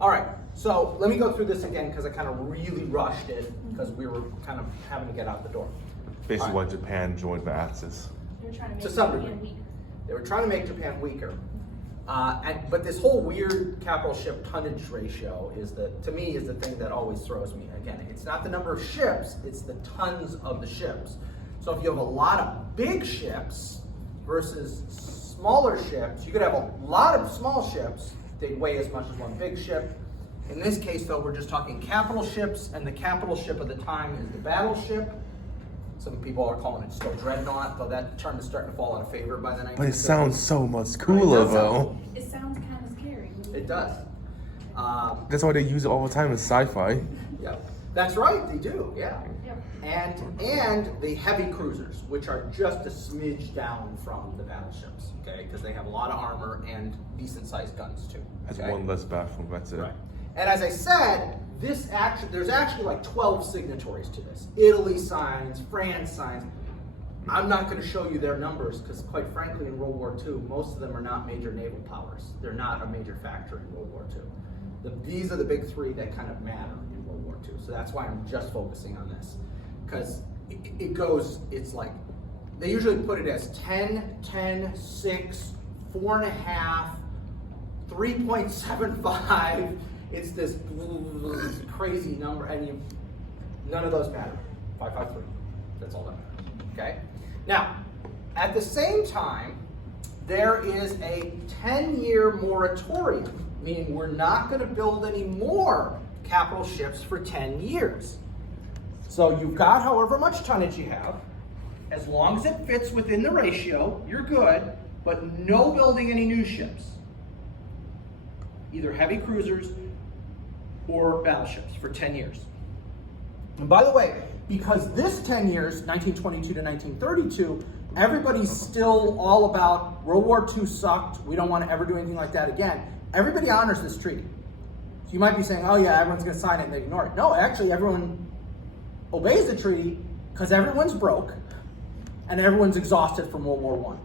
All right, so let me go through this again because I kind of really rushed it because we were kind of having to get out the door. Basically, why Japan joined the Axis. They're trying to make To some Japan degree. weaker. They were trying to make Japan weaker. But this whole weird capital ship tonnage ratio to me, is the thing that always throws me. Again, it's not the number of ships, it's the tons of the ships. So if you have a lot of big ships versus smaller ships, you could have a lot of small ships, they'd weigh as much as one big ship. In this case, though, we're just talking capital ships, and the capital ship of the time is the battleship. Some people are calling it still dreadnought, though that term is starting to fall out of favor by the 1950s. But it sounds so much cooler, though. It sounds kind of scary. It does. That's why they use it all the time in sci-fi. Yeah, that's right. They do. Yeah. Yep. And the heavy cruisers, which are just a smidge down from the battleships, okay? Because they have a lot of armor and decent-sized guns too. That's okay? one less bathroom. That's it. Right. And as I said, there's actually like 12 signatories to this. Italy signs, France signs. I'm not going to show you their numbers because, quite frankly, in World War II, most of them are not major naval powers. They're not a major factor in World War II. These are the big three that kind of matter in World War II. So that's why I'm just focusing on this. Because it's like, they usually put it as 10, 10, 6, 4.5, 3.75. It's this crazy number, and none of those matter. 553. That's all that matters. Okay? Now, at the same time, there is a 10-year moratorium, meaning we're not going to build any more capital ships for 10 years. So you've got however much tonnage you have. As long as it fits within the ratio, you're good, but no building any new ships. Either heavy cruisers or battleships for 10 years. And by the way, because this 10 years, 1922 to 1932, everybody's still all about World War II sucked, we don't want to ever do anything like that again. Everybody honors this treaty. So you might be saying, oh yeah, everyone's going to sign it and they ignore it. No, actually everyone obeys the treaty because everyone's broke and everyone's exhausted from World War I.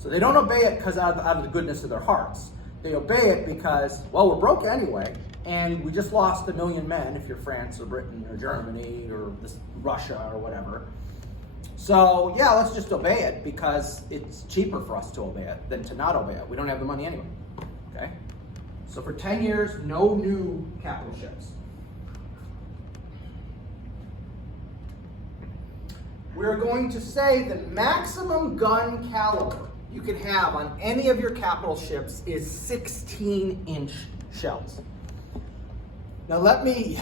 So they don't obey it because out of the goodness of their hearts. They obey it because, well, we're broke anyway, and we just lost 1 million men if you're France or Britain or Germany or Russia or whatever. So yeah, let's just obey it because it's cheaper for us to obey it than to not obey it. We don't have the money anyway. Okay? So for 10 years, no new capital ships. We're going to say the maximum gun caliber you can have on any of your capital ships is 16-inch shells. Now let me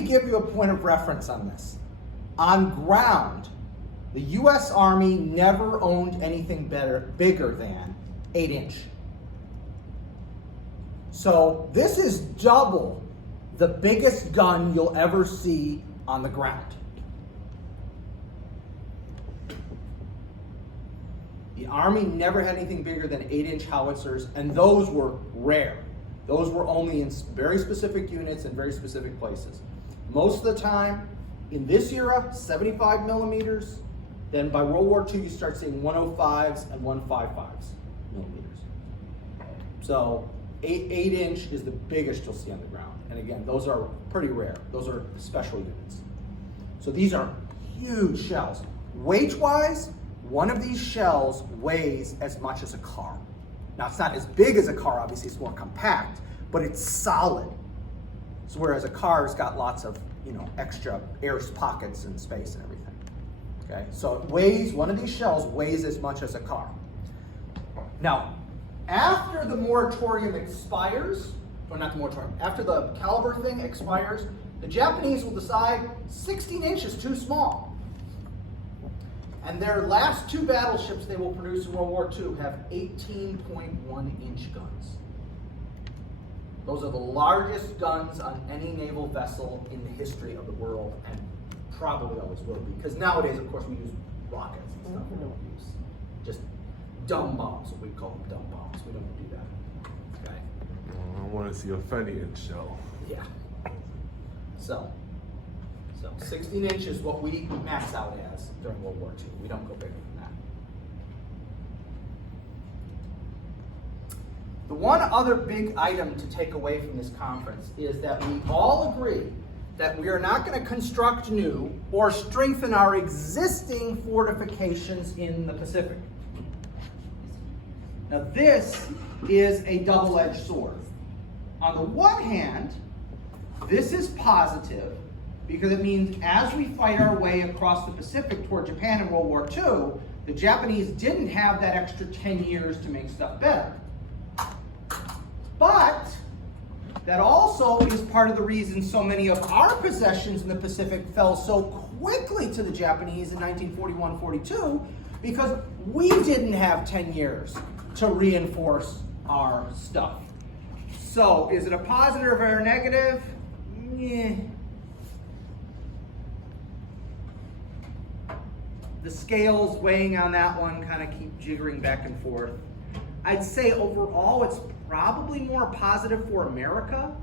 give you a point of reference on this. On ground, the U.S. Army never owned anything bigger than 8-inch. So this is double the biggest gun you'll ever see on the ground. The Army never had anything bigger than 8-inch howitzers, and those were rare. Those were only in very specific units and very specific places. Most of the time, in this era, 75 millimeters. Then by World War II, you start seeing 105s and 155s millimeters. So 8-inch is the biggest you'll see on the ground. And again, those are pretty rare. Those are special units. So these are huge shells. Weight-wise, one of these shells weighs as much as a car. Now, it's not as big as a car, obviously, it's more compact, but it's solid. So whereas a car's got lots of, extra air pockets and space and everything. Okay, so one of these shells weighs as much as a car. Now, after the moratorium expires, or not the moratorium, after the caliber thing expires, the Japanese will decide 16 inches is too small. And their last 2 battleships they will produce in World War II have 18.1-inch guns. Those are the largest guns on any naval vessel in the history of the world, and probably always will be. Because nowadays, of course, we use rockets and stuff. We don't use just dumb bombs. We call them dumb bombs. We don't do that. Okay? I want to see a 20-inch shell. Yeah. So 16 inch is what we max out as during World War II. We don't go bigger than that. The one other big item to take away from this conference is that we all agree that we are not going to construct new or strengthen our existing fortifications in the Pacific. Now this is a double-edged sword. On the one hand, this is positive because it means as we fight our way across the Pacific toward Japan in World War II, the Japanese didn't have that extra 10 years to make stuff better. But that also is part of the reason so many of our possessions in the Pacific fell so quickly to the Japanese in 1941-42 because we didn't have 10 years to reinforce our stuff. So, is it a positive or a negative? Yeah. The scales weighing on that one kind of keep jiggering back and forth. I'd say overall it's probably more positive for America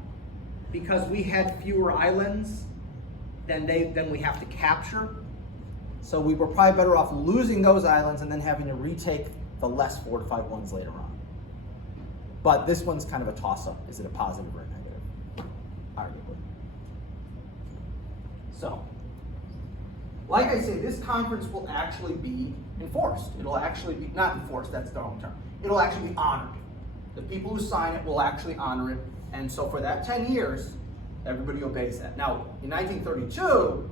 because we had fewer islands than we have to capture. So we were probably better off losing those islands and then having to retake the less fortified ones later on. But this one's kind of a toss-up. Is it a positive or a negative? Arguably. So, like I say, this conference will actually be enforced. It'll actually be, not enforced, that's the wrong term. It'll actually be honored. The people who sign it will actually honor it. And so for that 10 years, everybody obeys that. Now, in 1932,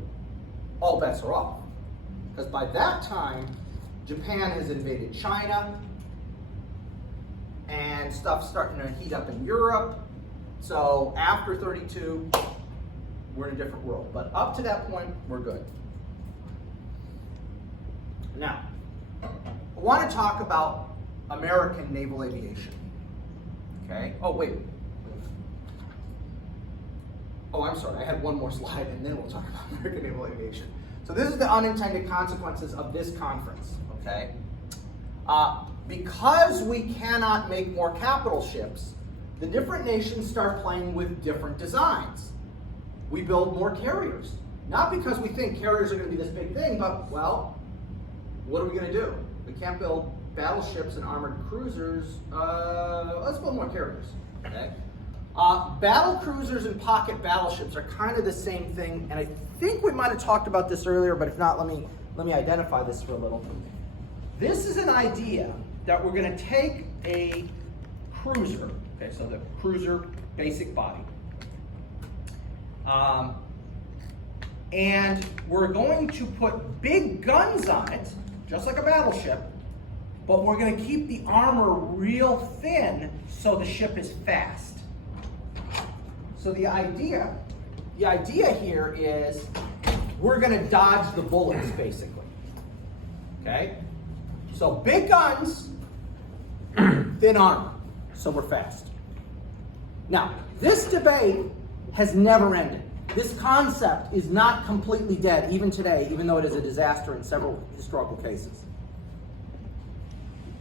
all bets are off. Because by that time, Japan has invaded China, and stuff's starting to heat up in Europe. So after 32, we're in a different world. But up to that point, we're good. Now, I want to talk about American naval aviation. Okay? Oh, wait. Oh, I'm sorry. I had one more slide, and then we'll talk about American naval aviation. So this is the unintended consequences of this conference. Okay? Because we cannot make more capital ships, the different nations start playing with different designs. We build more carriers. Not because we think carriers are going to be this big thing, but, well, what are we going to do? We can't build battleships and armored cruisers. Let's build more carriers. Okay? Battle cruisers and pocket battleships are kind of the same thing, and I think we might have talked about this earlier, but if not, let me identify this for a little. This is an idea that we're going to take a cruiser, okay, so the cruiser basic body, and we're going to put big guns on it, just like a battleship, but we're going to keep the armor real thin so the ship is fast. So the idea here is we're going to dodge the bullets, basically. Okay? So big guns, thin armor, so we're fast. Now, this debate has never ended. This concept is not completely dead, even today, even though it is a disaster in several historical cases.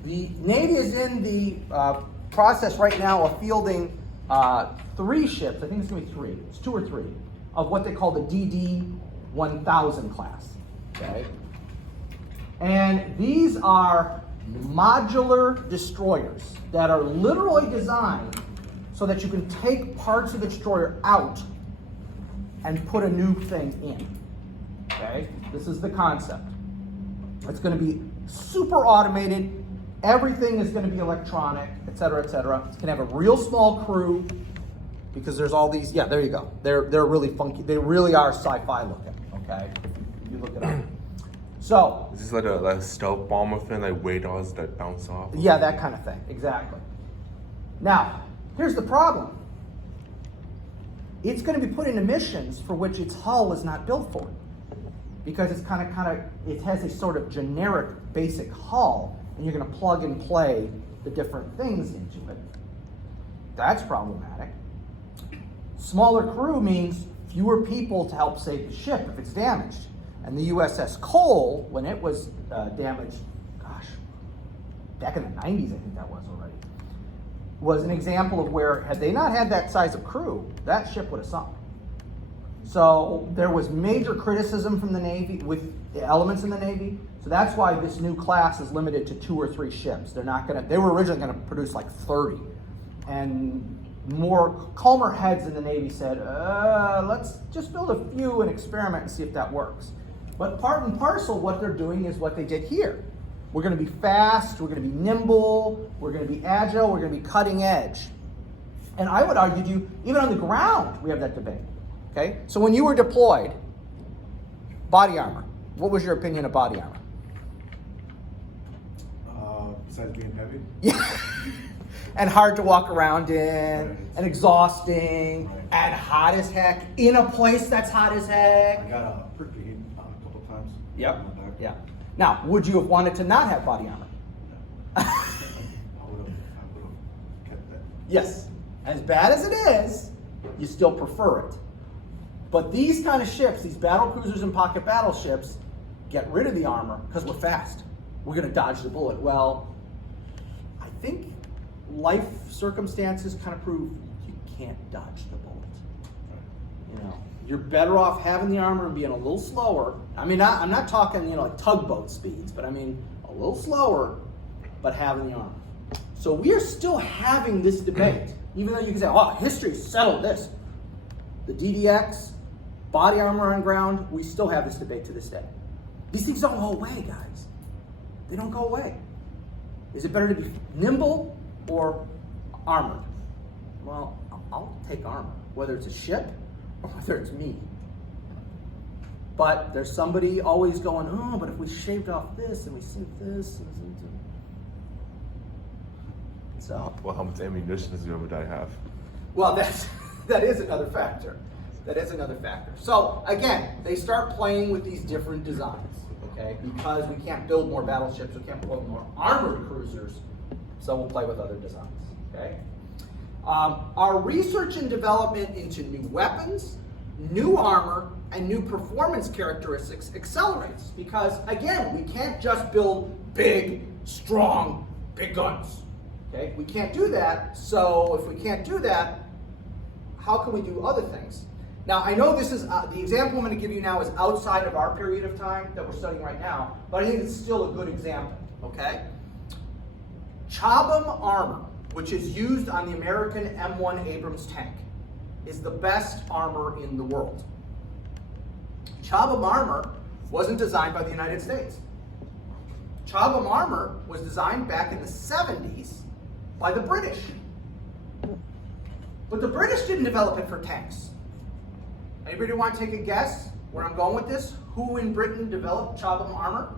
The Navy is in the process right now of fielding 3 ships, I think it's going to be 3, it's 2 or 3, of what they call the DD-1000 class, okay? And these are modular destroyers that are literally designed so that you can take parts of the destroyer out and put a new thing in, okay? This is the concept. It's going to be super automated. Everything is going to be electronic, et cetera, et cetera. It's going to have a real small crew because there's all these, yeah, there you go. They're really funky. They really are sci-fi looking, okay? If you look it up. So. Is this like a stealth bomber thing, like radars that bounce off? Yeah, that kind of thing, exactly. Now, here's the problem. It's going to be put into missions for which its hull is not built for, because it's it has a sort of generic basic hull, and you're going to plug and play the different things into it. That's problematic. Smaller crew means fewer people to help save the ship if it's damaged. And the USS Cole, when it was damaged, gosh, back in the 90s, I think that was already, was an example of where, had they not had that size of crew, that ship would have sunk. So there was major criticism from the Navy with the elements in the Navy. So that's why this new class is limited to 2 or 3 ships. They were originally going to produce like 30. and more calmer heads in the Navy said, let's just build a few and experiment and see if that works. But part and parcel, what they're doing is what they did here. We're going to be fast, we're going to be nimble, we're going to be agile, we're going to be cutting edge. And I would argue to you, even on the ground, we have that debate. Okay? So when you were deployed, body armor, what was your opinion of body armor? Besides being heavy? Yeah. And hard to walk around in, Right. and exhausting, Right. and hot as heck, in a place that's hot as heck. I got a prick aid a couple times. Yep. On my back. Yeah. Now, would you have wanted to not have body armor? I would have kept that. Yes. As bad as it is, you still prefer it. But these kind of ships, these battle cruisers and pocket battleships, get rid of the armor because we're fast. We're going to dodge the bullet. Well, I think life circumstances kind of prove you can't dodge the bullet. You know, you're better off having the armor and being a little slower. I mean, I'm not talking, like tugboat speeds, but I mean a little slower, but having the armor. So we are still having this debate, even though you can say, oh, history settled this. The DDX, body armor on ground, we still have this debate to this day. These things don't go away, guys. They don't go away. Is it better to be nimble or armored? Well, I'll take armor, whether it's a ship or whether it's me. But there's somebody always going, oh, but if we shaved off this and we saved this. So. Well, how much ammunition does your die have? Well, that is another factor. That is another factor. So again, they start playing with these different designs, okay? Because we can't build more battleships, we can't build more armored cruisers, so we'll play with other designs, okay? Our research and development into new weapons, new armor, and new performance characteristics accelerates because, again, we can't just build big, strong, big guns, okay? We can't do that, so if we can't do that, how can we do other things? Now, I know this is, the example I'm going to give you now is outside of our period of time that we're studying right now, but I think it's still a good example, okay? Chobham armor, which is used on the American M1 Abrams tank, is the best armor in the world. Chobham armor wasn't designed by the United States. Chobham armor was designed back in the 70s by the British. But the British didn't develop it for tanks. Anybody want to take a guess where I'm going with this? Who in Britain developed Chobham armor?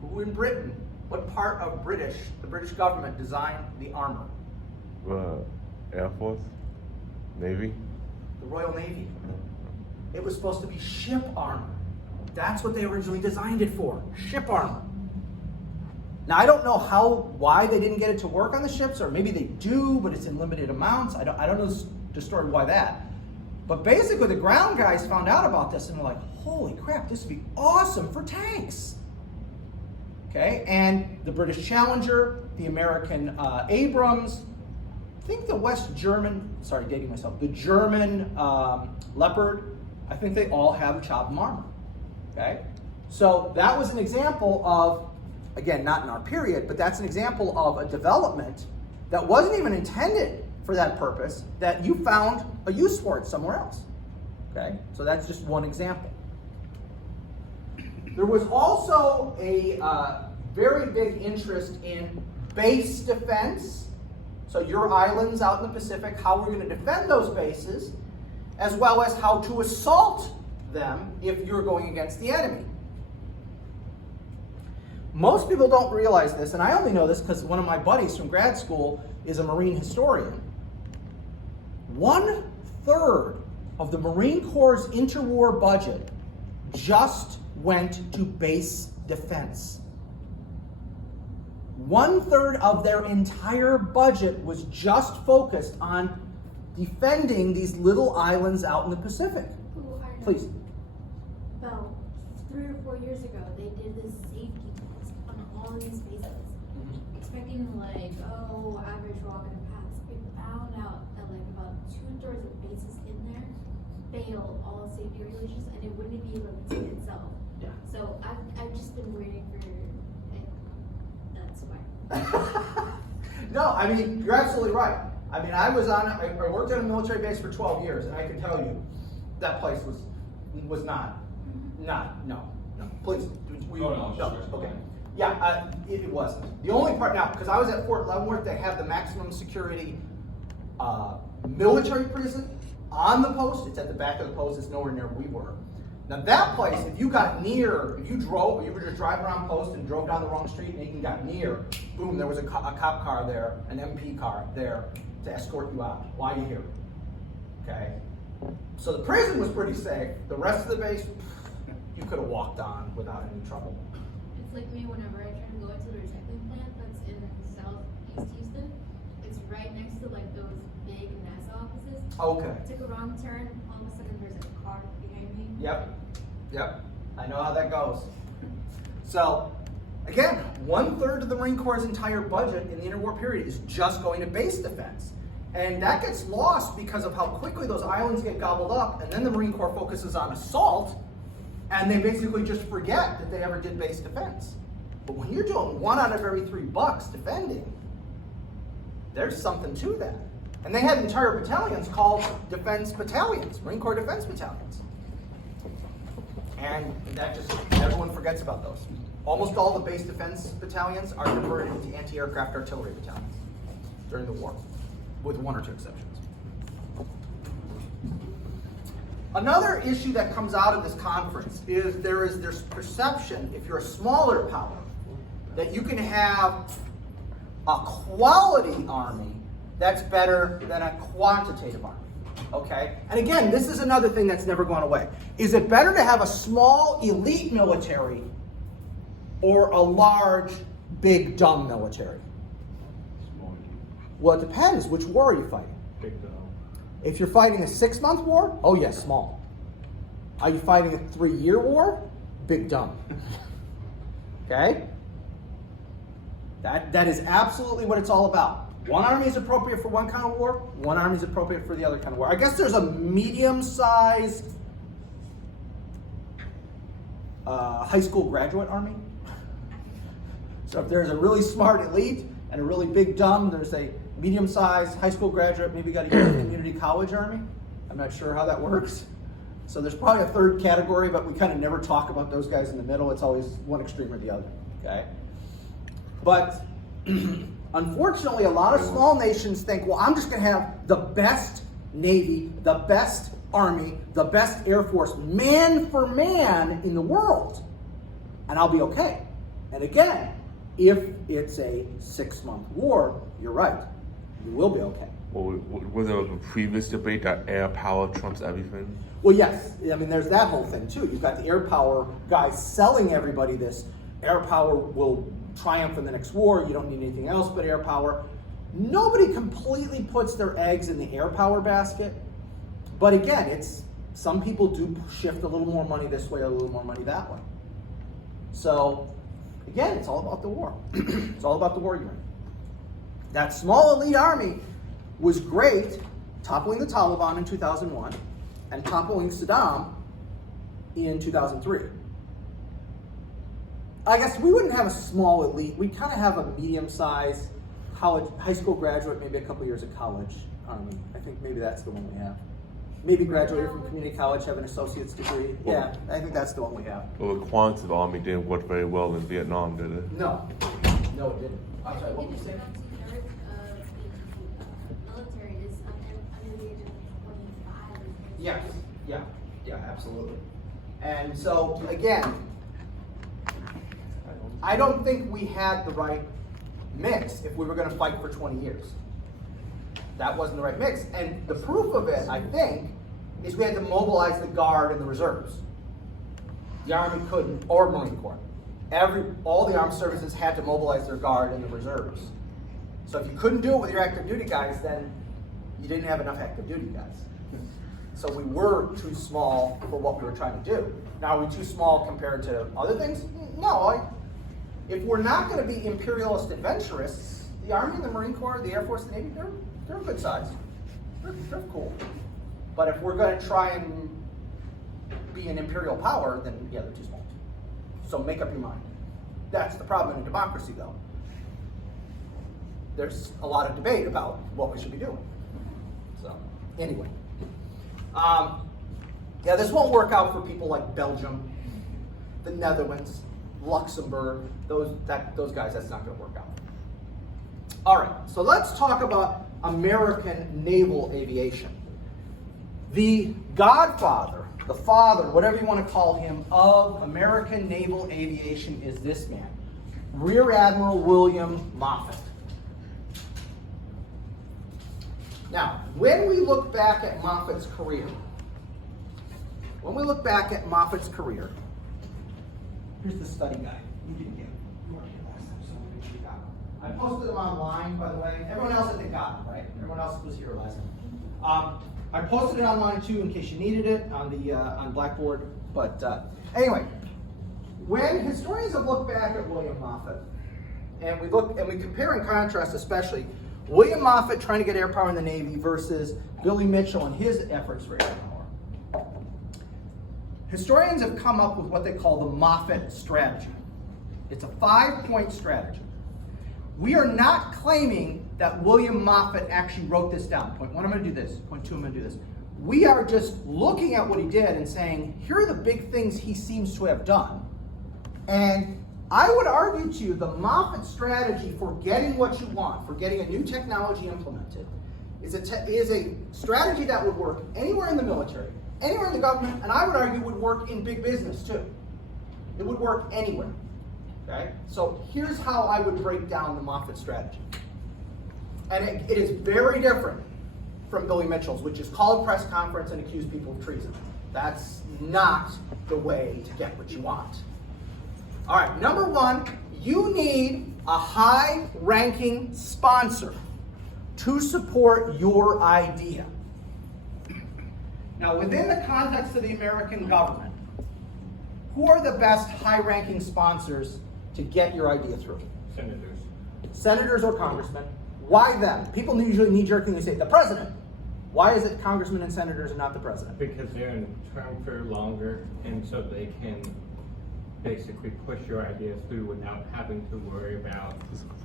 Who in Britain? What part of the British government designed the armor? Air Force? Navy? The Royal Navy. It was supposed to be ship armor. That's what they originally designed it for, ship armor. Now, I don't know why they didn't get it to work on the ships, or maybe they do, but it's in limited amounts. I don't know the story why that. But basically, the ground guys found out about this and were like, holy crap, this would be awesome for tanks. Okay, and the British Challenger, the American Abrams, I think the the German Leopard, I think they all have Chobham armor. Okay, so that was an example of, again, not in our period, but that's an example of a development that wasn't even intended for that purpose, that you found a use for it somewhere else. Okay, so that's just one example. There was also a very big interest in base defense. So your islands out in the Pacific, how we're going to defend those bases, as well as how to assault them if you're going against the enemy. Most people don't realize this, and I only know this because one of my buddies from grad school is a Marine historian. 1/3 of the Marine Corps' interwar budget just went to base defense. 1/3 of their entire budget was just focused on defending these little islands out in the Pacific. Please. About 3 or 4 years ago, they did this safety test on all these bases, expecting average rock and pass. We found out that about 2/3 of bases in there failed all safety regulations, and it wouldn't be able to take itself. Yeah. So I've just been waiting for that's why. No, I mean, you're absolutely right. I mean, I worked at a military base for 12 years, and I can tell you, that place was not, no, please. Okay. Yeah, it wasn't. The only part, now, because I was at Fort Leavenworth, they have the maximum security military prison on the post. It's at the back of the post. It's nowhere near where we were. Now that place, if you were just driving around post and drove down the wrong street and even got near, boom, there was a cop car there, an MP car there to escort you out. Why are you here? Okay? So the prison was pretty safe. The rest of the base, you could have walked on without any trouble. It's like me whenever I try to go into the recycling plant that's in southeast Houston. It's right next to like those big NASA offices. Okay. I took a wrong turn, all of a sudden there's a car behind me. Yep. I know how that goes. So, again, 1/3 of the Marine Corps' entire budget in the interwar period is just going to base defense. And that gets lost because of how quickly those islands get gobbled up, and then the Marine Corps focuses on assault, and they basically just forget that they ever did base defense. But when you're doing 1 out of every 3 bucks defending, there's something to that. And they had entire battalions called defense battalions, Marine Corps defense battalions. And that just, everyone forgets about those. Almost all the base defense battalions are converted into anti-aircraft artillery battalions during the war, with 1 or 2 exceptions. Another issue that comes out of this conference is there's perception, if you're a smaller power, that you can have a quality army that's better than a quantitative army. Okay? And again, this is another thing that's never gone away. Is it better to have a small elite military or a large, big, dumb military? Small. Well, it depends. Which war are you fighting? Big dumb. If you're fighting a 6-month war, oh yes, small. Are you fighting a 3-year war? Big dumb. Okay? That is absolutely what it's all about. One army is appropriate for one kind of war, one army is appropriate for the other kind of war. I guess there's a medium-sized high school graduate army. So if there's a really smart elite and a really big dumb, there's a medium-sized high school graduate, maybe got a young community college army. I'm not sure how that works. So there's probably a third category, but we kind of never talk about those guys in the middle. It's always one extreme or the other, okay? But unfortunately, a lot of small nations think, well, I'm just going to have the best Navy, the best Army, the best Air Force, man for man in the world, and I'll be okay. And again, if it's a 6-month war, you're right, you will be okay. Well, was there a previous debate that air power trumps everything? Well, yes. I mean, there's that whole thing, too. You've got the air power guys selling everybody this. Air power will triumph in the next war. You don't need anything else but air power. Nobody completely puts their eggs in the air power basket. But again, some people do shift a little more money this way, a little more money that way. So, again, it's all about the war. It's all about the war you're in. That small elite army was great, toppling the Taliban in 2001 and toppling Saddam in 2003. I guess we wouldn't have a small elite. We'd kind of have a medium-sized high school graduate, maybe a couple years of college. I think maybe that's the one we have. Maybe graduated from community college, have an associate's degree. Yeah, I think that's the one we have. Well, the quantitative army didn't work very well in Vietnam, did it? No, it didn't. I'm sorry, what were you saying? 2/3 of the military is under the age of 25. Yes, yeah, absolutely. And so, again, I don't think we had the right mix if we were going to fight for 20 years. That wasn't the right mix. And the proof of it, I think, is we had to mobilize the Guard and the reserves. The Army couldn't, or Marine Corps. All the armed services had to mobilize their Guard and the reserves. So if you couldn't do it with your active duty guys, then you didn't have enough active duty guys. So we were too small for what we were trying to do. Now, are we too small compared to other things? No. If we're not going to be imperialist adventurists, the Army and the Marine Corps, the Air Force, the Navy, they're a good size. They're cool. But if we're going to try and be an imperial power, then yeah, they're too small. So make up your mind. That's the problem in a democracy, though. there's a lot of debate about what we should be doing. So, anyway. Yeah, this won't work out for people like Belgium, the Netherlands, Luxembourg, those guys, that's not going to work out. All right, so let's talk about American naval aviation. The godfather, the father, whatever you want to call him, of American naval aviation is this man, Rear Admiral William Moffett. Now, when we look back at Moffett's career, here's the study guide. You didn't get it. You weren't here last time, so make sure you got it. I posted them online, by the way. Everyone else I think got it, right? Everyone else was here last time. I posted it online too in case you needed it on Blackboard. But anyway, when historians have looked back at William Moffett, and we compare and contrast, especially William Moffett trying to get air power in the Navy versus Billy Mitchell and his efforts for air power. Historians have come up with what they call the Moffett strategy. It's a 5-point strategy. We are not claiming that William Moffett actually wrote this down. Point 1, I'm going to do this. Point 2, I'm going to do this. We are just looking at what he did and saying, here are the big things he seems to have done. And I would argue to you the Moffett strategy for getting what you want, for getting a new technology implemented, is a strategy that would work anywhere in the military, anywhere in the government, and I would argue would work in big business too. It would work anywhere. Okay? So here's how I would break down the Moffett strategy. And it is very different from Billy Mitchell's, which is call a press conference and accuse people of treason. That's not the way to get what you want. All right, number 1, you need a high-ranking sponsor to support your idea. Now, within the context of the American government, who are the best high-ranking sponsors to get your idea through? Senators. Senators or congressmen. Why them? People usually knee-jerkingly say, the president. Why is it congressmen and senators and not the president? Because they're in term for longer, and so they can basically push your ideas through without having to worry about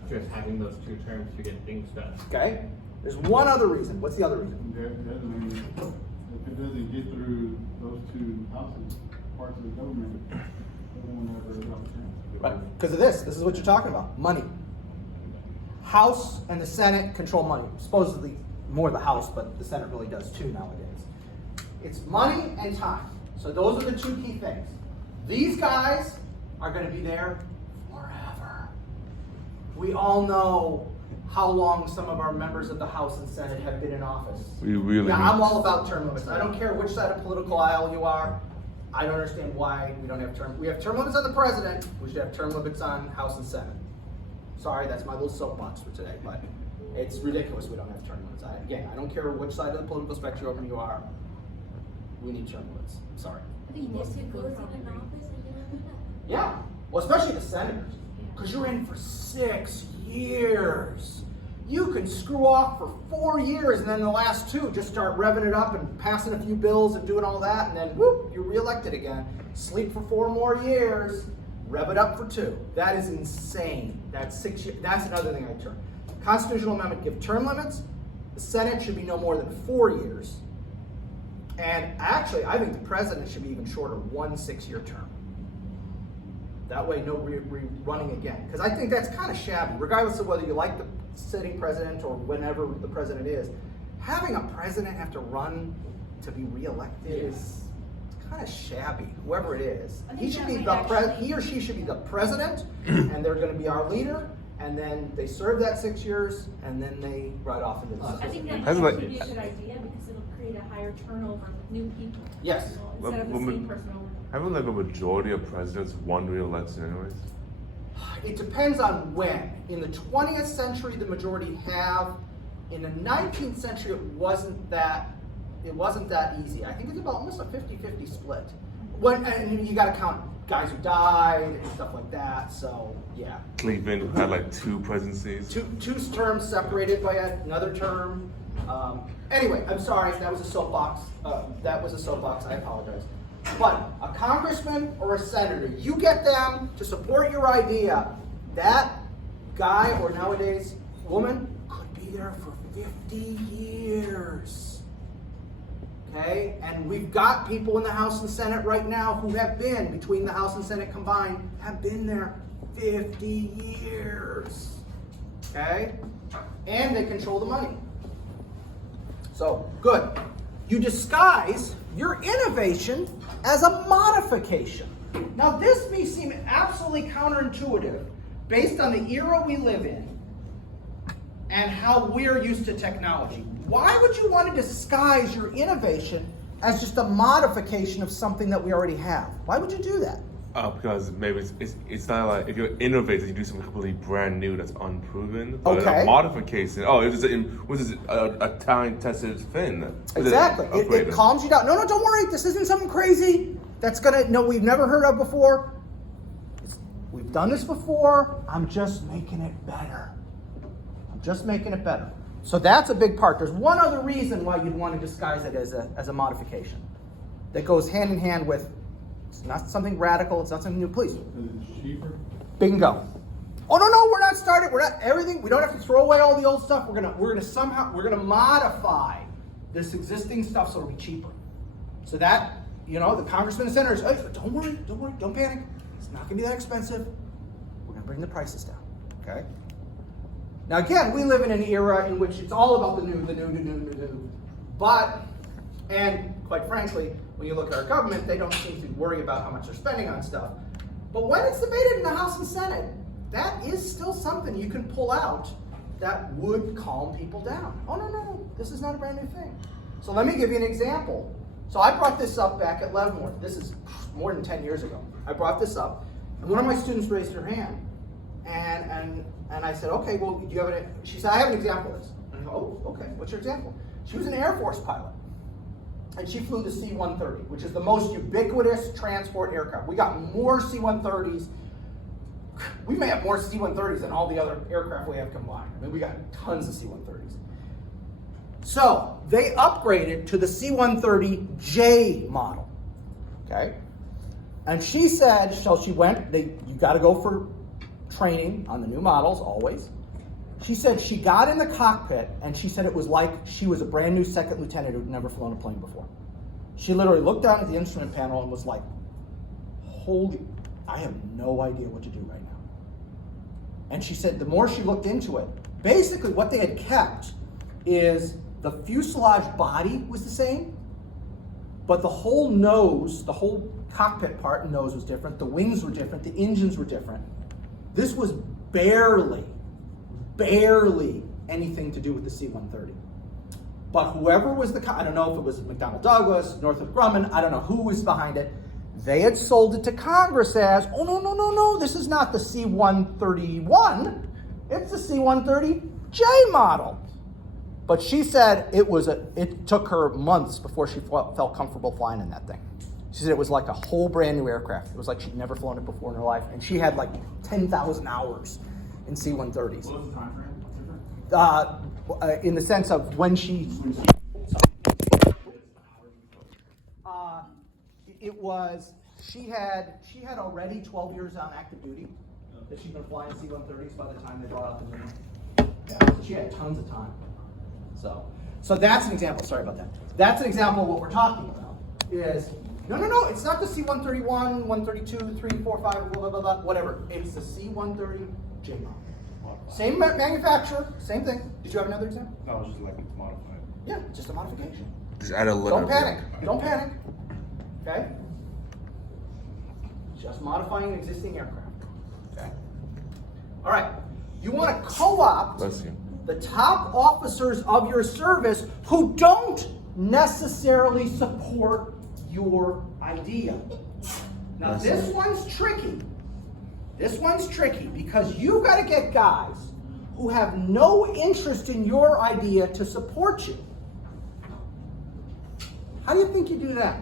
just having those 2 terms to get things done. Okay? There's one other reason. What's the other reason? If it doesn't get through those 2 houses, parts of the government, no one ever got a chance. Right. Because of this. This is what you're talking about. Money. House and the Senate control money. Supposedly more the House, but the Senate really does too nowadays. It's money and time. So those are the 2 key things. These guys are going to be there forever. We all know how long some of our members of the House and Senate have been in office. We really Now, I'm all about term limits. I don't care which side of political aisle you are. I don't understand why we don't have term. We have term limits on the president. We should have term limits on House and Senate. Sorry, that's my little soapbox for today, but it's ridiculous we don't have term limits. Again, I don't care which side of the political spectrum you are. We need term limits. Sorry. I think most people goes in an office and you don't do that. Yeah, well, especially the senators, because you're in for 6 years. You can screw off for 4 years, and then the last 2 just start revving it up and passing a few bills and doing all that, and then whoop, you're reelected again. Sleep for 4 more years, rev it up for 2. That is insane. That's 6 years. That's another thing I turn. Constitutional amendment give term limits. The Senate should be no more than 4 years. And actually, I think the president should be even shorter, 1 6-year term. That way, no running again. Because I think that's kind of shabby, regardless of whether you like the sitting president or whenever the president is. Having a president have to run to be reelected is kind of shabby, whoever it is. He should be he or she should be the president, and they're going to be our leader. And then they serve that 6 years, and then they ride off into the I sunset. think that That's might like- be a good idea because it'll create a higher turnover with new people. Yes. You know, instead of the But- same person over. Haven't like a majority of presidents won re-election anyways? It depends on when. In the 20th century, the majority have. In the 19th century, it wasn't that easy. I think it's about almost a 50-50 split. And you got to count guys who died and stuff like that. So yeah. Cleveland had like 2 presidencies. Two terms separated by another term. Anyway, I'm sorry. That was a soapbox. I apologize. But a congressman or a senator, you get them to support your idea. That guy, or nowadays woman could be there for 50 years. Okay? And we've got people in the House and Senate right now who have been, between the House and Senate combined, have been there 50 years. Okay? And they control the money. So, good. You disguise your innovation as a modification. Now, this may seem absolutely counterintuitive based on the era we live in and how we're used to technology. Why would you want to disguise your innovation as just a modification of something that we already have? Why would you do that? Because maybe it's not like if you're innovative, you do something completely brand new that's unproven. But Okay. a modification, was a time-tested thing. Exactly. It calms you down. No, don't worry. This isn't something crazy that's we've never heard of before. We've done this before. I'm just making it better. So that's a big part. There's one other reason why you'd want to disguise it as a modification that goes hand in hand with, it's not something radical, it's not something new. Please. Is it cheaper? Bingo. Oh no, we're not starting. We're not everything. We don't have to throw away all the old stuff. We're gonna modify this existing stuff so it'll be cheaper. So that, the congressman and senators, hey, don't worry, don't panic. It's not gonna be that expensive. We're gonna bring the prices down. Okay? Now again, we live in an era in which it's all about the new. But, and quite frankly, when you look at our government, they don't seem to worry about how much they're spending on stuff. But when it's debated in the House and Senate, that is still something you can pull out that would calm people down. Oh, no, this is not a brand new thing. So let me give you an example. So I brought this up back at Leavenworth. This is more than 10 years ago. I brought this up, and one of my students raised her hand. And I said, okay, well, do you have she said, I have an example of this. And I go, oh, okay, what's your example? She was an Air Force pilot. And she flew the C-130, which is the most ubiquitous transport aircraft. We got more C-130s. We may have more C-130s than all the other aircraft we have combined. I mean, we got tons of C-130s. So they upgraded to the C-130J model, okay? And she said, so she went, you gotta go for training on the new models, always. She said she got in the cockpit and she said it was like she was a brand new second lieutenant who'd never flown a plane before. She literally looked down at the instrument panel and was like, holy, I have no idea what to do right now. And she said the more she looked into it, basically what they had kept is the fuselage body was the same, but the whole nose, the whole cockpit part and nose was different, the wings were different, the engines were different. This was barely anything to do with the C-130. But whoever was I don't know if it was McDonnell Douglas, Northrop Grumman, I don't know who was behind it. They had sold it to Congress as, oh, no, this is not the C-131, it's the C-130J model. But she said it took her months before she felt comfortable flying in that thing. She said it was like a whole brand new aircraft. It was like she'd never flown it before in her life. And she had like 10,000 hours in C-130s. What was the time frame? In the sense of when she... she had already 12 years on active duty that she'd been flying C-130s by the time they brought out the new. Yeah, so she had tons of time. So that's an example. Sorry about that. That's an example of what we're talking about. Is no, it's not the C-131, 132, 3, 4, 5, blah, blah, blah, whatever. It's the C-130J model. Same manufacturer, same thing. Did you have another example? No, it's just like it's modified. Yeah, just a modification. Just add a little. Don't panic. Don't panic. Okay? Just modifying an existing aircraft. Okay? All right. You want to co-opt the top officers of your service who don't necessarily support your idea. Now this one's tricky. This one's tricky because you've got to get guys who have no interest in your idea to support you. How do you think you do that?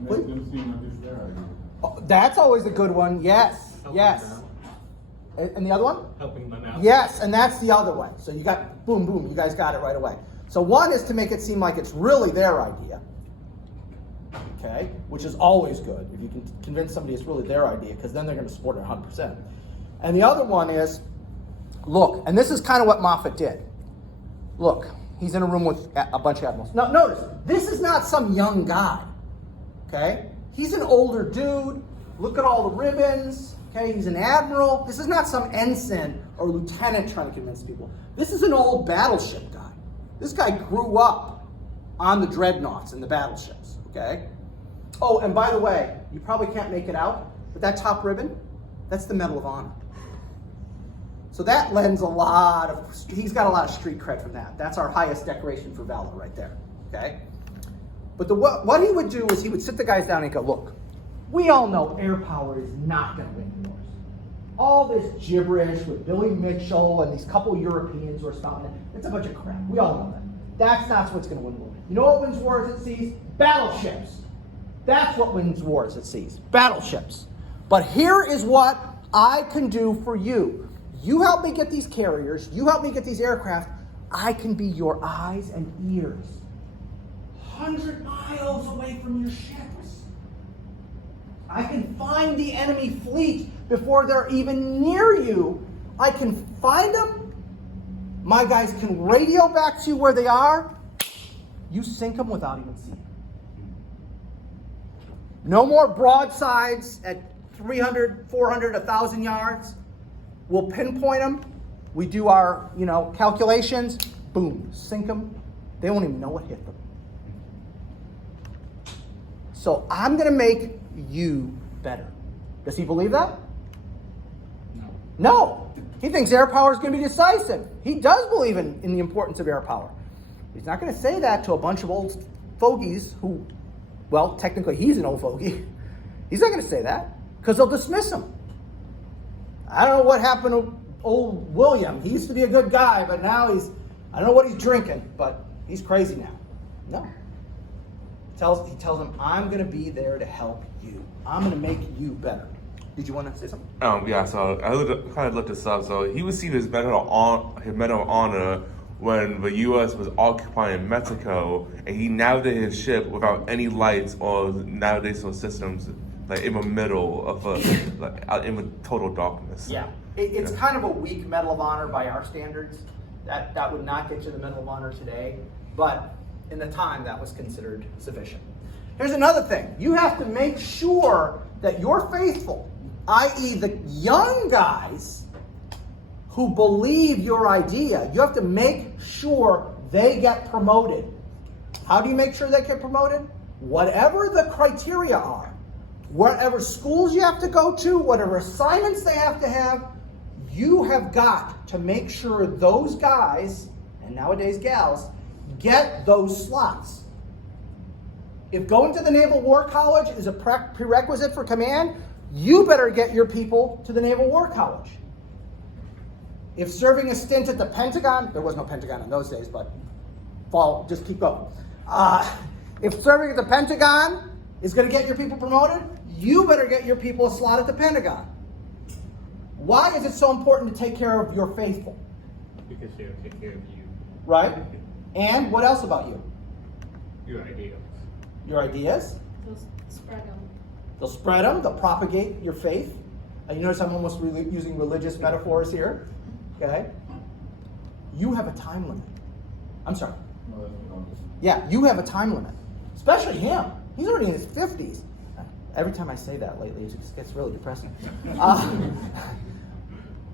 Make them seem like it's their idea. Oh, that's always a good one. Yes. Yes. And the other one? Helping them out. Yes, and that's the other way. So you got, boom, you guys got it right away. So one is to make it seem like it's really their idea, okay, which is always good if you can convince somebody it's really their idea, because then they're going to support it 100%. And the other one is, look, and this is kind of what Moffat did. Look, he's in a room with a bunch of admirals. Now, notice, this is not some young guy, okay? He's an older dude. Look at all the ribbons, okay? He's an admiral. This is not some ensign or lieutenant trying to convince people. This is an old battleship guy. This guy grew up on the dreadnoughts and the battleships, okay? Oh, and by the way, you probably can't make it out, but that top ribbon, that's the Medal of Honor. So that lends he's got a lot of street cred from that. That's our highest decoration for valor right there, okay? But what he would do is he would sit the guys down and go, look, we all know air power is not going to win wars. All this gibberish with Billy Mitchell and these couple Europeans who are spouting it, it's a bunch of crap. We all know that. That's not what's going to win wars. You know what wins wars at seas? Battleships. That's what wins wars at seas. Battleships. But here is what I can do for you. You help me get these carriers. You help me get these aircraft. I can be your eyes and ears. 100 miles away from your ships. I can find the enemy fleet before they're even near you. I can find them. My guys can radio back to you where they are. You sink them without even seeing them. No more broadsides at 300, 400, 1,000 yards. We'll pinpoint them. We do our, calculations. Boom, sink them. They won't even know what hit them. So I'm going to make you better. Does he believe that? No. He thinks air power is going to be decisive. He does believe in the importance of air power. He's not going to say that to a bunch of old fogies who, well, technically he's an old fogey. He's not going to say that because they'll dismiss him. I don't know what happened to old William. He used to be a good guy, but now I don't know what he's drinking, but he's crazy now. No. He tells him, I'm going to be there to help you. I'm going to make you better. Did you want to say something? Yeah, so I kind of looked this up. So he received his Medal of Honor when the U.S. was occupying Mexico, and he navigated his ship without any lights or navigation systems, like in the middle of in the total darkness. Yeah, it's kind of a weak Medal of Honor by our standards. That would not get you the Medal of Honor today, but in the time that was considered sufficient. Here's another thing. You have to make sure that you're faithful, i.e. the young guys who believe your idea. You have to make sure they get promoted. How do you make sure they get promoted? Whatever the criteria are, whatever schools you have to go to, whatever assignments they have to have, you have got to make sure those guys, and nowadays gals, get those slots. If going to the Naval War College is a prerequisite for command, you better get your people to the Naval War College. If serving a stint at the Pentagon, there was no Pentagon in those days, but just keep going. If serving at the Pentagon is going to get your people promoted, you better get your people a slot at the Pentagon. Why is it so important to take care of your faithful? Because they'll take care of you. Right? And what else about you? Your ideals. Your ideas? They'll spread them. They'll spread them. They'll propagate your faith. And you notice I'm almost using religious metaphors here. Okay? You have a time limit. I'm sorry. Yeah, you have a time limit. Especially him. He's already in his 50s. Every time I say that lately, it just gets really depressing.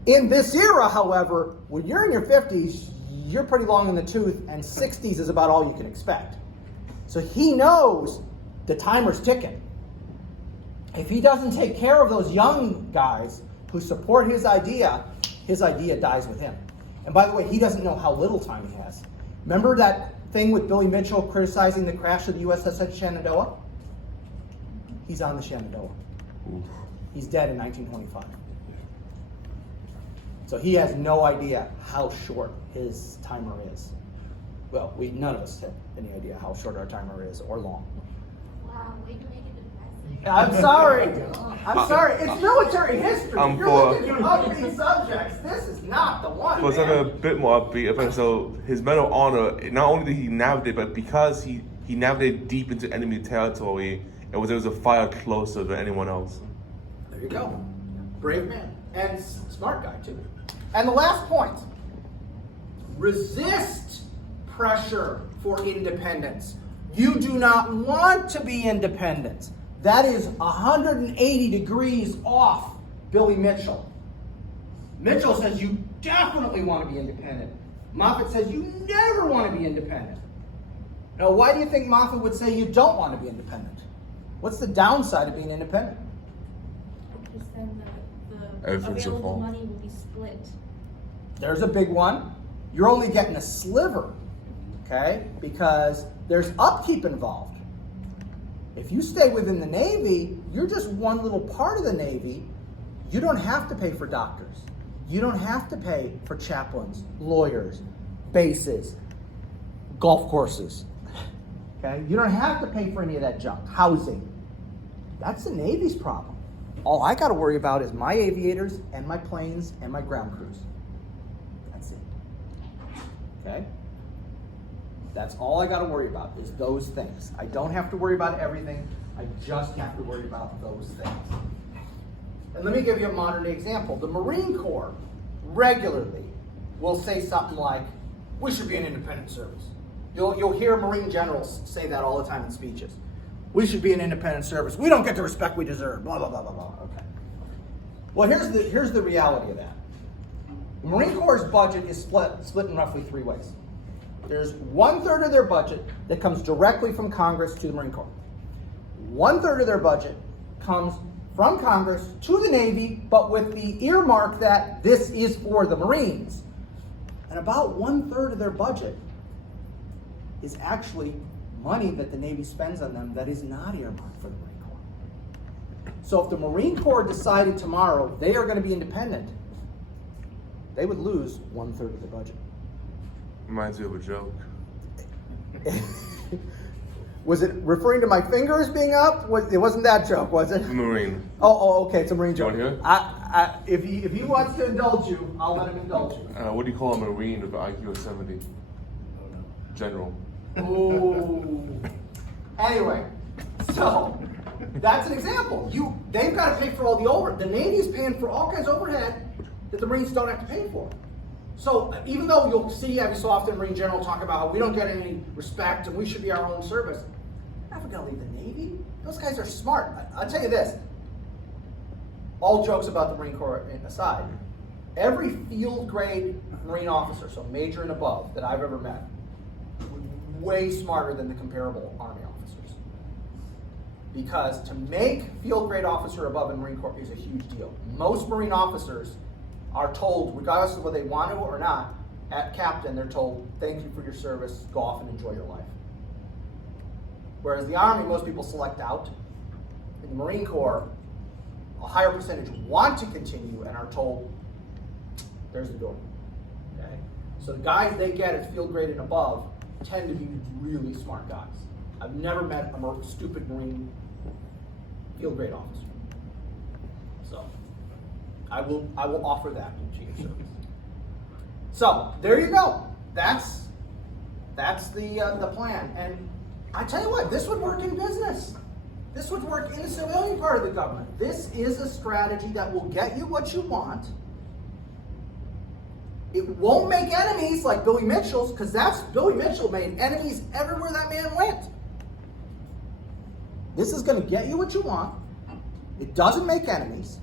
In this era, however, when you're in your 50s, you're pretty long in the tooth, and 60s is about all you can expect. So he knows the timer's ticking. If he doesn't take care of those young guys who support his idea dies with him. And by the way, he doesn't know how little time he has. Remember that thing with Billy Mitchell criticizing the crash of the USS Shenandoah? He's on the Shenandoah. He's dead in 1925. So he has no idea how short his timer is. Well, none of us have any idea how short our timer is or long. Wow, way to make it depressing. I'm sorry. I'm sorry. It's military history. You're for- looking at upbeat subjects. This is not the one. For something a bit more upbeat, so his Medal of Honor, not only did he navigate, but because he navigated deep into enemy territory, and there was a fire closer than anyone else. There you go. Brave man. And smart guy too. And the last point, resist pressure for independence. You do not want to be independent. That is 180 degrees off Billy Mitchell. Mitchell says you definitely want to be independent. Moffat says you never want to be independent. Now, why do you think Moffat would say you don't want to be independent? What's the downside of being independent? Because then the Everything's your available fault. money will be split. There's a big one. You're only getting a sliver, okay? Because there's upkeep involved. If you stay within the Navy, you're just one little part of the Navy. You don't have to pay for doctors. You don't have to pay for chaplains, lawyers, bases, golf courses, okay? You don't have to pay for any of that junk, housing. That's the Navy's problem. All I got to worry about is my aviators and my planes and my ground crews. That's it. Okay? That's all I got to worry about is those things. I don't have to worry about everything. I just have to worry about those things. And let me give you a modern day example. The Marine Corps regularly will say something like, we should be an independent service. You'll hear Marine generals say that all the time in speeches. We should be an independent service. We don't get the respect we deserve. Blah, blah, blah, blah, blah. Okay. Well, here's the reality of that. The Marine Corps' budget is split in roughly 3 ways. There's 1/3 of their budget that comes directly from Congress to the Marine Corps. 1/3 of their budget comes from Congress to the Navy, but with the earmark that this is for the Marines. And about 1/3 of their budget is actually money that the Navy spends on them that is not earmarked for the Marine Corps. So if the Marine Corps decided tomorrow they are going to be independent, they would lose 1/3 of their budget. Reminds me of a joke. Was it referring to my fingers being up? It wasn't that joke, was it? Marine. Oh, okay, it's a Marine joke. You wanna hear it? If he wants to indulge you, I'll let him indulge you. What do you call a Marine with an IQ of 70? General. Ooh. Anyway, so that's an example. They've got to pay for all the overhead. The Navy's paying for all kinds of overhead that the Marines don't have to pay for. So even though you'll see every so often Marine General talk about how we don't get any respect and we should be our own service, I'm never going to leave the Navy. Those guys are smart. I'll tell you this. All jokes about the Marine Corps aside, every field grade Marine officer, so major and above, that I've ever met, way smarter than the comparable Army officers. Because to make field grade officer above in Marine Corps is a huge deal. Most Marine officers are told, regardless of whether they want to or not, at captain, they're told, thank you for your service, go off and enjoy your life. Whereas the Army, most people select out. In the Marine Corps, a higher percentage want to continue and are told, there's the door. Okay? So the guys they get as field grade and above tend to be really smart guys. I've never met a stupid Marine field grade officer. So I will offer that to your service. So there you go. That's the plan. And I tell you what, this would work in business. This would work in the civilian part of the government. This is a strategy that will get you what you want. It won't make enemies like Billy Mitchell's, because Billy Mitchell made enemies everywhere that man went. This is going to get you what you want. It doesn't make enemies.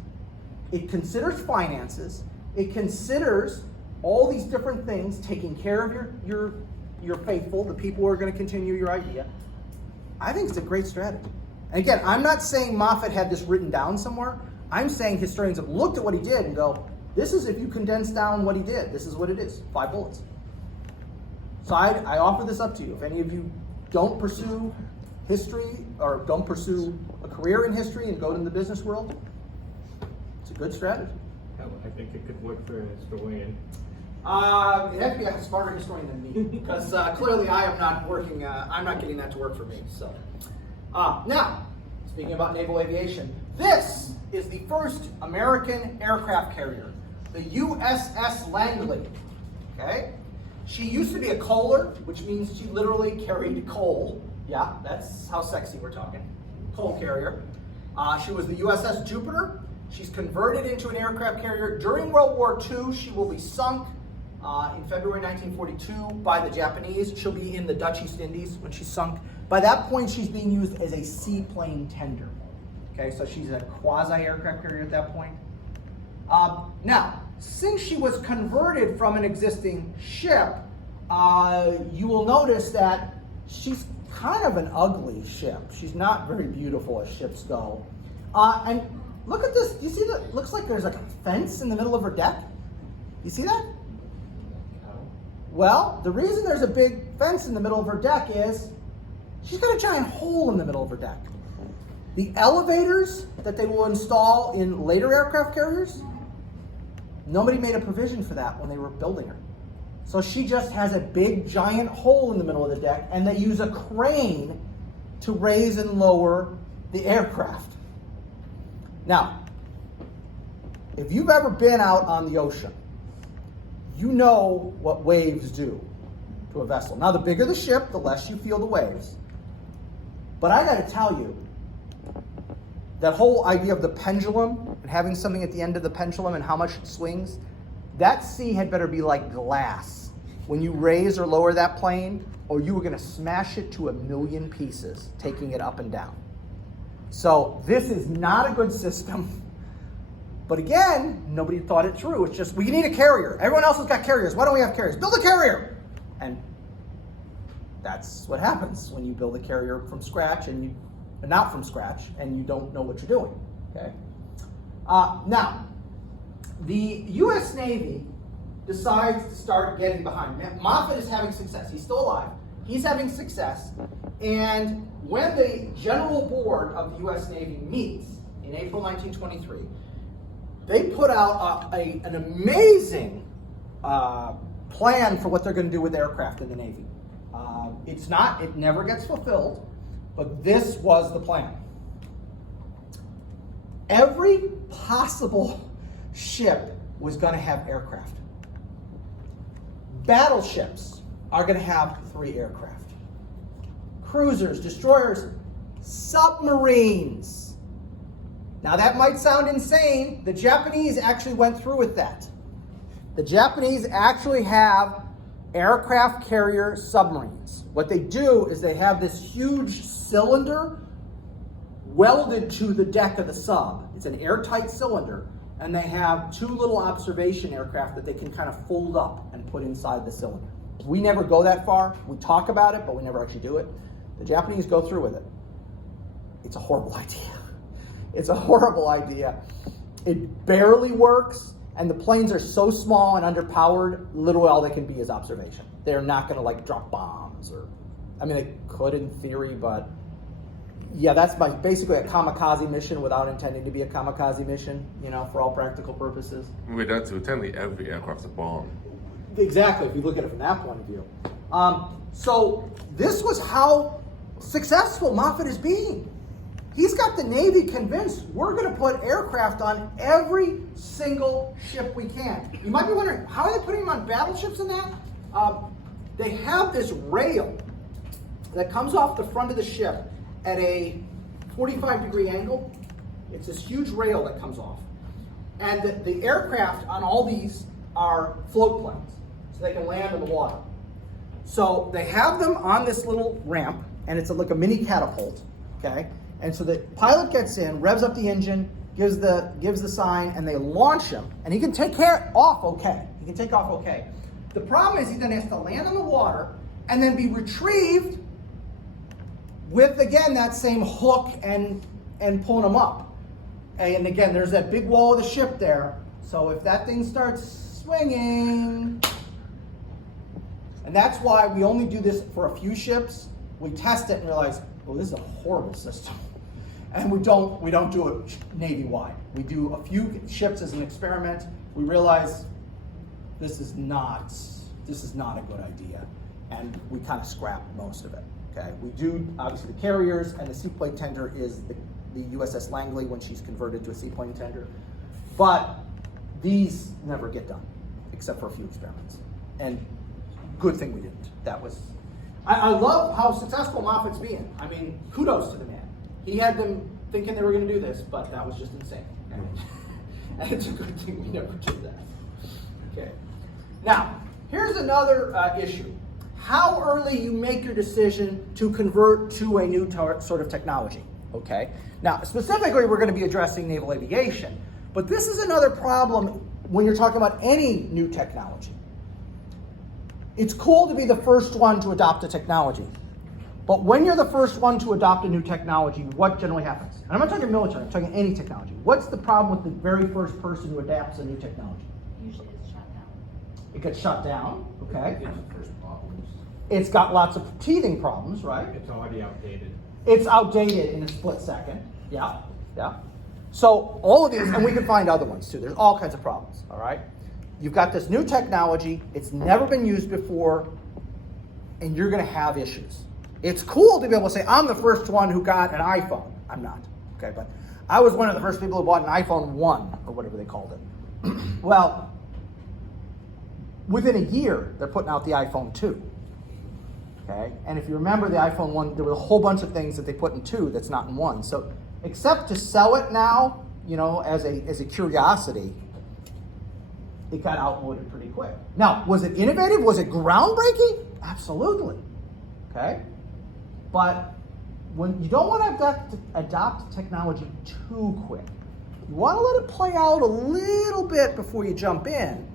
It considers finances. It considers all these different things, taking care of your faithful, the people who are going to continue your idea. I think it's a great strategy. And again, I'm not saying Moffat had this written down somewhere. I'm saying historians have looked at what he did and go, this is if you condense down what he did. This is what it is, 5 bullets. So I offer this up to you. If any of you don't pursue history or don't pursue a career in history and go into the business world, it's a good strategy. I think it could work for a historian. It has to be a smarter historian than me, because clearly I am not working. I'm not getting that to work for me. So now, speaking about naval aviation, this is the first American aircraft carrier, the USS Langley. Okay, she used to be a coaler, which means she literally carried coal. Yeah, that's how sexy we're talking. Coal carrier. She was the USS Jupiter, She's converted into an aircraft carrier. During World War II, she will be sunk in February 1942 by the Japanese. She'll be in the Dutch East Indies when she's sunk. By that point, she's being used as a seaplane tender. Okay, so she's a quasi-aircraft carrier at that point. Now, since she was converted from an existing ship, you will notice that she's kind of an ugly ship. She's not very beautiful as ships go. And look at this. Do you see that? Looks like there's like a fence in the middle of her deck. You see that? Well, the reason there's a big fence in the middle of her deck is she's got a giant hole in the middle of her deck. The elevators that they will install in later aircraft carriers, nobody made a provision for that when they were building her. So she just has a big giant hole in the middle of the deck, and they use a crane to raise and lower the aircraft. Now, if you've ever been out on the ocean, you know what waves do to a vessel. Now, the bigger the ship, the less you feel the waves. But I got to tell you, that whole idea of the pendulum and having something at the end of the pendulum and how much it swings, that sea had better be like glass when you raise or lower that plane, or you were going to smash it to a million pieces, taking it up and down. So this is not a good system. But again, nobody thought it through. It's just, we need a carrier. Everyone else has got carriers. Why don't we have carriers? Build a carrier! And that's what happens when you build a carrier from scratch, and you not from scratch, and you don't know what you're doing. Okay. Now, the U.S. Navy decides to start getting behind. Moffett is having success. He's still alive. He's having success. And when the General Board of the U.S. Navy meets in April 1923, they put out an amazing plan for what they're going to do with aircraft in the Navy. It never gets fulfilled, but this was the plan. Every possible ship was going to have aircraft. Battleships are going to have 3 aircraft. Cruisers, destroyers, submarines. Now that might sound insane. The Japanese actually went through with that. The Japanese actually have aircraft carrier submarines. What they do is they have this huge cylinder welded to the deck of the sub. It's an airtight cylinder, and they have 2 little observation aircraft that they can kind of fold up and put inside the cylinder. We never go that far. We talk about it, but we never actually do it. The Japanese go through with it. It's a horrible idea. It's a horrible idea. It barely works, and the planes are so small and underpowered, literally all they can be is observation. They're not going to like drop bombs, or, I mean, they could in theory, but yeah, that's basically a kamikaze mission without intending to be a kamikaze mission, for all practical purposes. Wait, that's technically every aircraft's a bomb. Exactly, if you look at it from that point of view. So this was how successful Moffett is being. He's got the Navy convinced we're going to put aircraft on every single ship we can. You might be wondering, how are they putting them on battleships and that? They have this rail that comes off the front of the ship at a 45-degree angle. It's this huge rail that comes off. And the aircraft on all these are float planes, so they can land in the water. So they have them on this little ramp, and it's like a mini catapult, okay? And so the pilot gets in, revs up the engine, gives the sign, and they launch him. And he can take off okay. He can take off okay. The problem is he then has to land on the water and then be retrieved with, again, that same hook and pulling him up. And again, there's that big wall of the ship there. So if that thing starts swinging, and that's why we only do this for a few ships. We test it and realize, oh, this is a horrible system. And we don't do it Navy-wide. We do a few ships as an experiment. We realize this is not a good idea. And we kind of scrap most of it. Okay. We do, obviously, the carriers, and the seaplane tender is the USS Langley when she's converted to a seaplane tender. But these never get done, except for a few experiments. And good thing we didn't. I love how successful Moffett's being. I mean, kudos to the man. He had them thinking they were going to do this, but that was just insane. Okay? And it's a good thing we never did that. Okay. Now, here's another issue. How early you make your decision to convert to a new sort of technology. Okay. Now, specifically, we're going to be addressing naval aviation, but this is another problem when you're talking about any new technology. It's cool to be the first one to adopt a technology, but when you're the first one to adopt a new technology, what generally happens? And I'm not talking military, I'm talking any technology. What's the problem with the very first person who adapts a new technology? Usually it's shut down. It gets shut down, okay? It's the first problems. It's got lots of teething problems, right? It's already outdated. It's outdated in a split second. Yeah, yeah. So all of these, and we can find other ones too. There's all kinds of problems, all right? You've got this new technology. It's never been used before, and you're going to have issues. It's cool to be able to say, I'm the first one who got an iPhone. I'm not, okay? But I was one of the first people who bought an iPhone 1, or whatever they called it. Well, within a year, they're putting out the iPhone 2. Okay, and if you remember the iPhone 1, there were a whole bunch of things that they put in 2 that's not in 1. So, except to sell it now, you know, as a curiosity, it got outmoded pretty quick. Now, was it innovative? Was it groundbreaking? Absolutely. Okay, but when you don't want to adopt technology too quick, you want to let it play out a little bit before you jump in,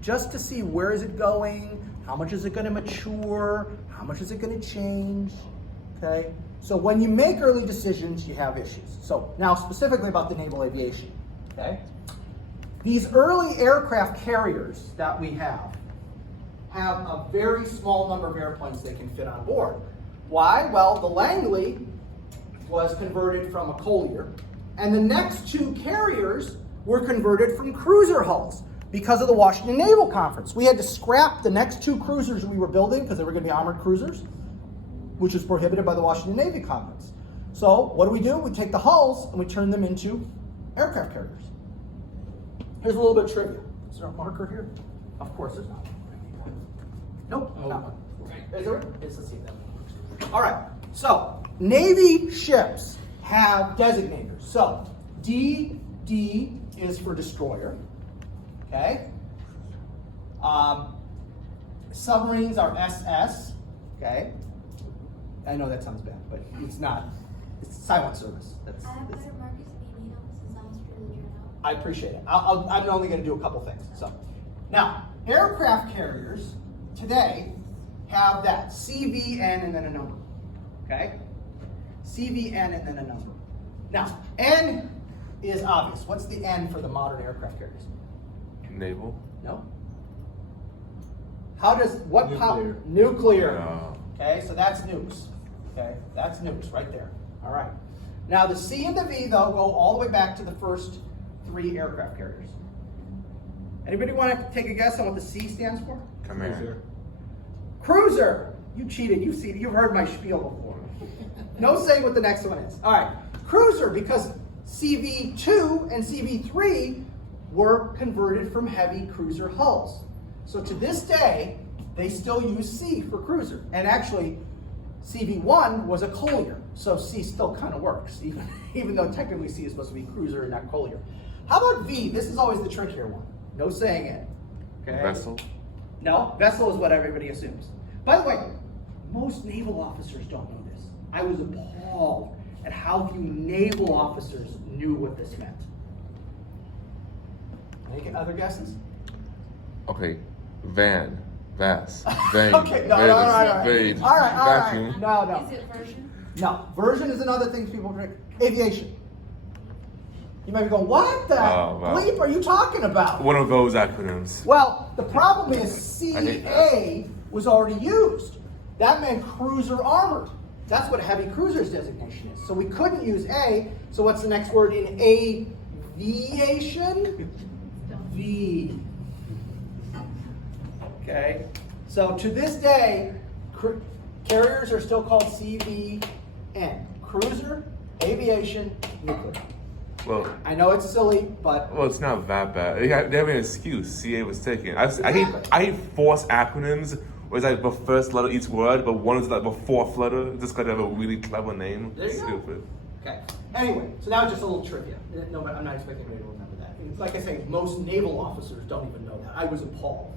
just to see where is it going. How much is it going to mature? How much is it going to change? Okay? So when you make early decisions, you have issues. So now specifically about the naval aviation. Okay? These early aircraft carriers that we have a very small number of airplanes they can fit on board. Why? Well, the Langley was converted from a collier, and the next 2 carriers were converted from cruiser hulls. Because of the Washington Naval Conference, we had to scrap the next 2 cruisers we were building because they were going to be armored cruisers, which is prohibited by the Washington Navy Conference. So what do? We take the hulls and we turn them into aircraft carriers. Here's a little bit of trivia. Is there a marker here? Of course there's not. Nope, not one. Is there? Let's see that. All right, so Navy ships have designators. So DD is for destroyer. Okay. Submarines are SS. Okay. I know that sounds bad, but it's not. It's silent service. I have better markers if you need them since I was really drawn out. I appreciate it. I'm only going to do a couple things. So, now aircraft carriers today have that CVN and then a number. Okay. CVN and then a number. Now N is obvious. What's the N for the modern aircraft carriers? Naval. No. How does what Nuclear. Nuclear. No. Okay, so that's nukes. Okay, that's nukes right there. All right. Now the C and the V though go all the way back to the first 3 aircraft carriers. Anybody want to take a guess on what the C stands for? Come here. Cruiser. You cheated. You've heard my spiel before. No saying what the next one is. All right. Cruiser, because CV2 and CV3 were converted from heavy cruiser hulls. So to this day, they still use C for cruiser. And actually, CV1 was a collier. So C still kind of works, even though technically C is supposed to be cruiser and not collier. How about V? This is always the trickier one. No saying it. Okay. Vessel. No, vessel is what everybody assumes. By the way, most naval officers don't know this. I was appalled at how few naval officers knew what this meant. Any other guesses? Okay. Van. Vass. Vane. Okay, no, Vane, all right. Vane, All right, all right. vacuum. No. Is it version? No, version is another thing people drink. Aviation. You might be going, what the Oh, wow. bleep are you talking about? One of those acronyms. Well, the problem is I hate CA was already used. That meant cruiser armored. That's what heavy cruiser's designation is. So we couldn't use A, so what's the next word in aviation? V. Okay, so to this day, carriers are still called CVN. Cruiser, aviation, nuclear. Well, I know it's silly, but it's not that bad. They have an excuse. CA was taken. I Exactly. hate forced acronyms where it's like the first letter each word, but one is like the 4th letter. Just gotta have a really clever name. There you go. Stupid. Okay. Anyway, so that was just a little trivia. No, but I'm not expecting anybody to remember that. And like I say, most naval officers don't even know that. I was appalled.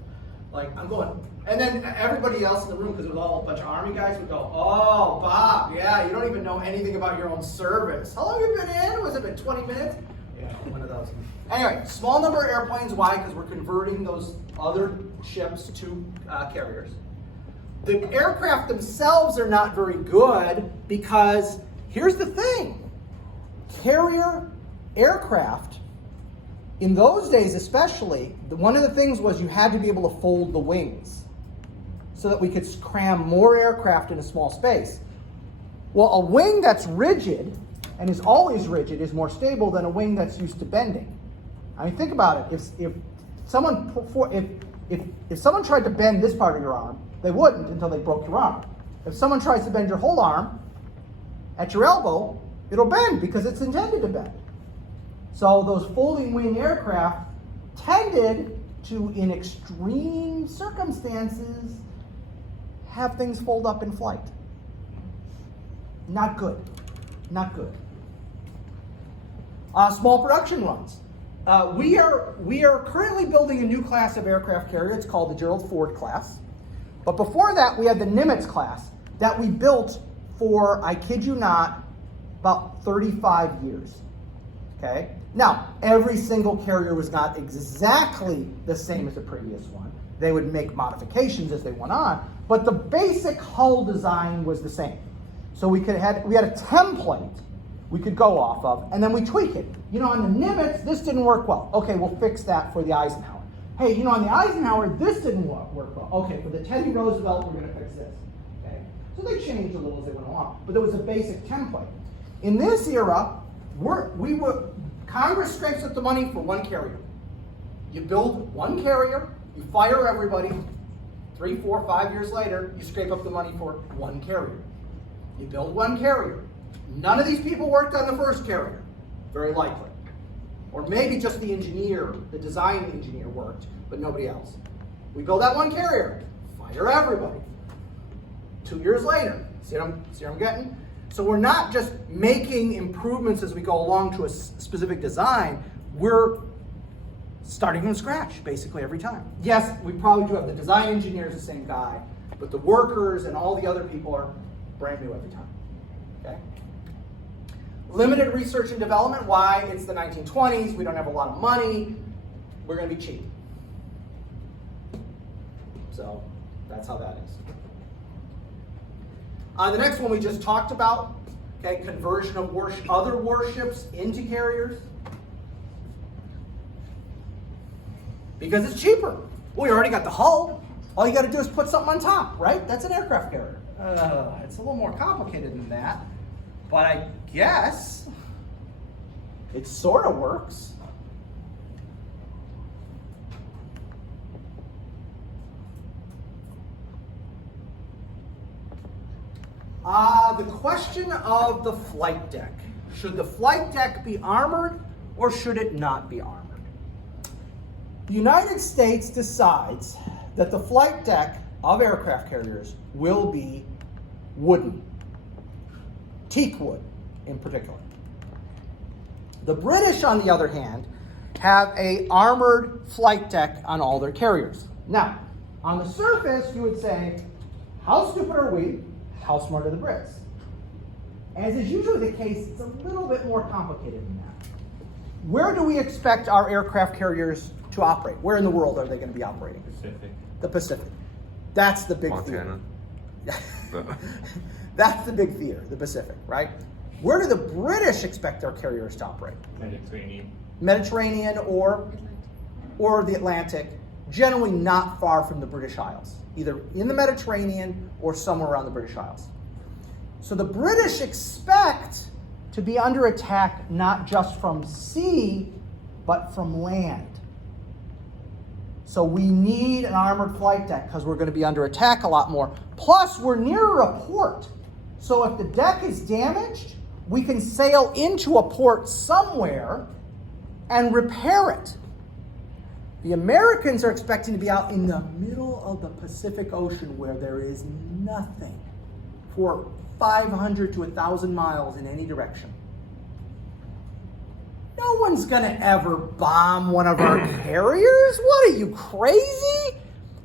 Like, I'm going, and then everybody else in the room, because it was all a bunch of Army guys, would go, oh, Bob, yeah, you don't even know anything about your own service. How long have you been in? Was it been 20 minutes? Yeah, one of those. Anyway, small number of airplanes. Why? Because we're converting those other ships to carriers. The aircraft themselves are not very good because here's the thing. Carrier aircraft, in those days especially, one of the things was you had to be able to fold the wings so that we could cram more aircraft in a small space. Well, a wing that's rigid and is always rigid is more stable than a wing that's used to bending. I mean, think about it. If someone tried to bend this part of your arm, they wouldn't until they broke your arm. If someone tries to bend your whole arm at your elbow, it'll bend because it's intended to bend. So those folding wing aircraft tended to, in extreme circumstances, have things fold up in flight. Not good. Not good. Small production runs. We are currently building a new class of aircraft carrier. It's called the Gerald Ford class. But before that, we had the Nimitz class that we built for, I kid you not, about 35 years. Okay? Now, every single carrier was not exactly the same as the previous one. They would make modifications as they went on, but the basic hull design was the same. So we had a template we could go off of, and then we tweak it. You know, on the Nimitz, this didn't work well. Okay, we'll fix that for the Eisenhower. Hey, you know, on the Eisenhower, this didn't work well. Okay, for the Teddy Roosevelt, we're going to fix this. Okay, so they changed a little as they went along, but there was a basic template. In this era, Congress scrapes up the money for one carrier. You build one carrier, you fire everybody. 3, 4, 5 years later, you scrape up the money for one carrier. You build one carrier. None of these people worked on the first carrier, very likely. Or maybe just the engineer, the design engineer worked, but nobody else. We build that one carrier, fire everybody. 2 years later, see what I'm getting? So we're not just making improvements as we go along to a specific design, we're starting from scratch basically every time. Yes, we probably do have the design engineers, the same guy, but the workers and all the other people are brand new every time. Okay? Limited research and development. Why? It's the 1920s. We don't have a lot of money. We're going to be cheap. So that's how that is. The next one we just talked about, okay, conversion of other warships into carriers. Because it's cheaper. Well, you already got the hull. All you got to do is put something on top, right? That's an aircraft carrier. It's a little more complicated than that, but I guess it sort of works. The question of the flight deck. Should the flight deck be armored or should it not be armored? The United States decides that the flight deck of aircraft carriers will be wooden, teak wood in particular. The British, on the other hand, have an armored flight deck on all their carriers. Now, on the surface, you would say, how stupid are we? How smart are the Brits? As is usually the case, it's a little bit more complicated than that. Where do we expect our aircraft carriers to operate? Where in the world are they going to be operating? Pacific. The Pacific. That's the big Montana. theater. That's the big theater, the Pacific, right? Where do the British expect their carriers to operate? Mediterranean. Mediterranean or the Atlantic, generally not far from the British Isles, either in the Mediterranean or somewhere around the British Isles. So the British expect to be under attack not just from sea, but from land. So we need an armored flight deck because we're going to be under attack a lot more. Plus, we're nearer a port. So if the deck is damaged, we can sail into a port somewhere and repair it. The Americans are expecting to be out in the middle of the Pacific Ocean where there is nothing for 500 to 1,000 miles in any direction. No one's gonna ever bomb one of our carriers. What are you, crazy?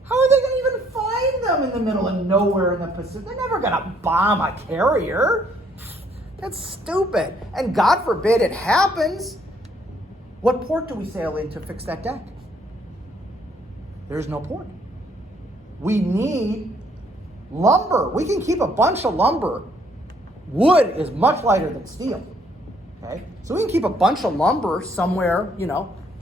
How are they gonna even find them in the middle of nowhere in the Pacific? They're never gonna bomb a carrier. That's stupid. And God forbid it happens. What port do we sail in to fix that deck? There's no port. We need lumber. We can keep a bunch of lumber. Wood is much lighter than steel. Okay? So we can keep a bunch of lumber somewhere,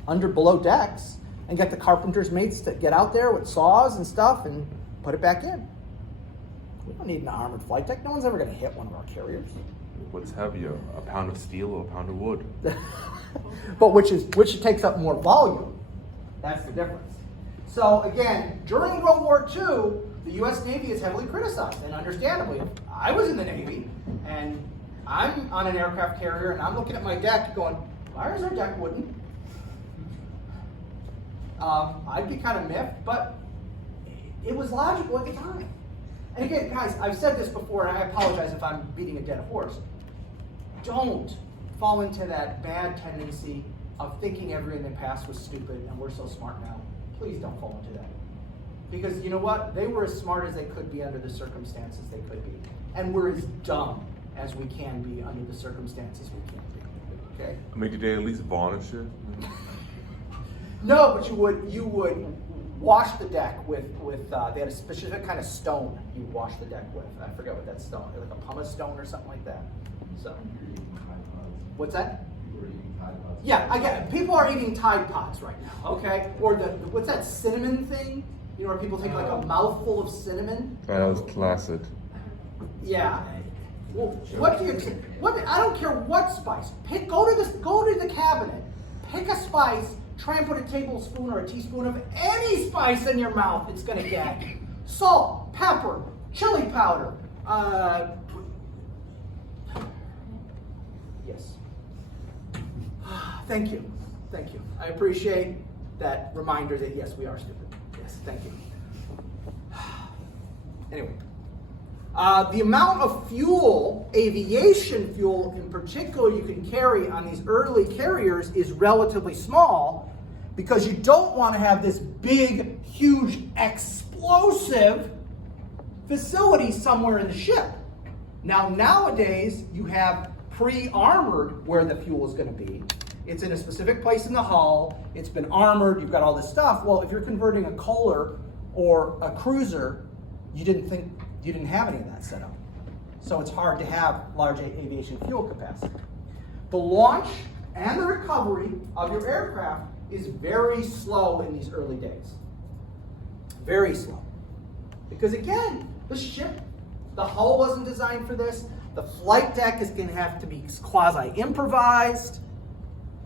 under below decks and get the carpenter's mates to get out there with saws and stuff and put it back in. We don't need an armored flight deck. No one's ever going to hit one of our carriers. What's heavier, a pound of steel or a pound of wood? But which takes up more volume. That's the difference. So again, during World War II, the U.S. Navy is heavily criticized, and understandably. I was in the Navy, and I'm on an aircraft carrier, and I'm looking at my deck going, why is our deck wooden? I'd be kind of miffed, but it was logical at the time. And again, guys, I've said this before, and I apologize if I'm beating a dead horse. Don't fall into that bad tendency of thinking everything in the past was stupid and we're so smart now. Please don't fall into that. Because you know what? They were as smart as they could be under the circumstances they could be. And we're as dumb as we can be under the circumstances we can be. Okay? I mean, did they at least varnish it? No, but you would wash the deck with they had a specific kind of stone you would wash the deck with. I forget what that stone, like a pumice stone or something like that. So, what's that? Yeah, I get it. People are eating Tide Pods right now, okay? Or what's that cinnamon thing? You know, where people take like a mouthful of cinnamon? That was classic. Yeah. Well, I don't care what spice. Go to the cabinet. Pick a spice. Try and put a tablespoon or a teaspoon of any spice in your mouth. It's gonna get salt, pepper, chili powder. Yes. Thank you. I appreciate that reminder that yes, we are stupid. Yes, thank you. Anyway. The amount of fuel, aviation fuel in particular, you can carry on these early carriers is relatively small because you don't want to have this big, huge, explosive facility somewhere in the ship. Now, nowadays, you have pre-armored where the fuel is going to be. It's in a specific place in the hull. It's been armored. You've got all this stuff. Well, if you're converting a Kohler or a cruiser, you didn't have any of that set up. So it's hard to have large aviation fuel capacity. The launch and the recovery of your aircraft is very slow in these early days. Very slow. Because again, the hull wasn't designed for this. The flight deck is going to have to be quasi-improvised.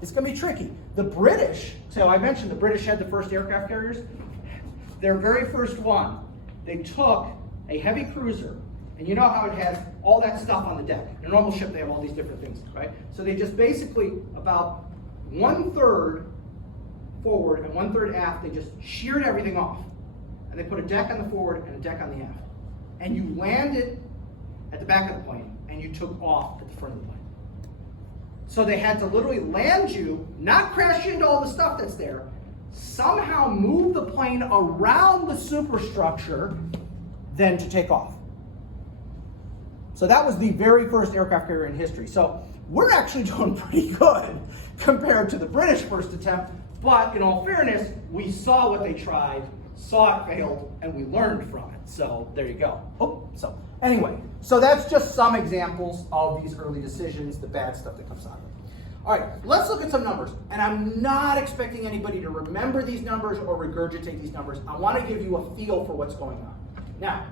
It's going to be tricky. The British, so I mentioned the British had the first aircraft carriers. Their very first one, they took a heavy cruiser, and you know how it has all that stuff on the deck. In a normal ship, they have all these different things, right? So they just basically, about 1/3 forward and 1/3 aft, they just sheared everything off. And they put a deck on the forward and a deck on the aft. And you landed at the back of the plane, and you took off at the front of the plane. So they had to literally land you, not crash into all the stuff that's there, somehow move the plane around the superstructure, then to take off. So that was the very first aircraft carrier in history. So we're actually doing pretty good compared to the British first attempt, but in all fairness, we saw what they tried, saw it failed, and we learned from it. So there you go. So anyway, so that's just some examples of these early decisions, the bad stuff that comes out of it. All right, let's look at some numbers. And I'm not expecting anybody to remember these numbers or regurgitate these numbers. I want to give you a feel for what's going on. Now,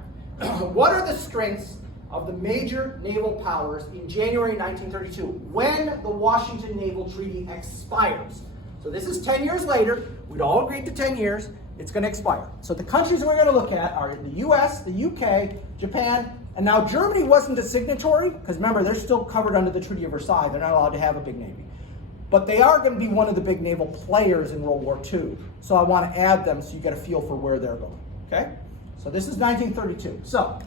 what are the strengths of the major naval powers in January 1932 when the Washington Naval Treaty expires? So this is 10 years later. We'd all agreed to 10 years. It's going to expire. So the countries we're going to look at are the US, the UK, Japan, and now Germany wasn't a signatory, because remember, they're still covered under the Treaty of Versailles. They're not allowed to have a big navy. But they are going to be one of the big naval players in World War II. So I want to add them so you get a feel for where they're going. Okay? So this is 1932. So,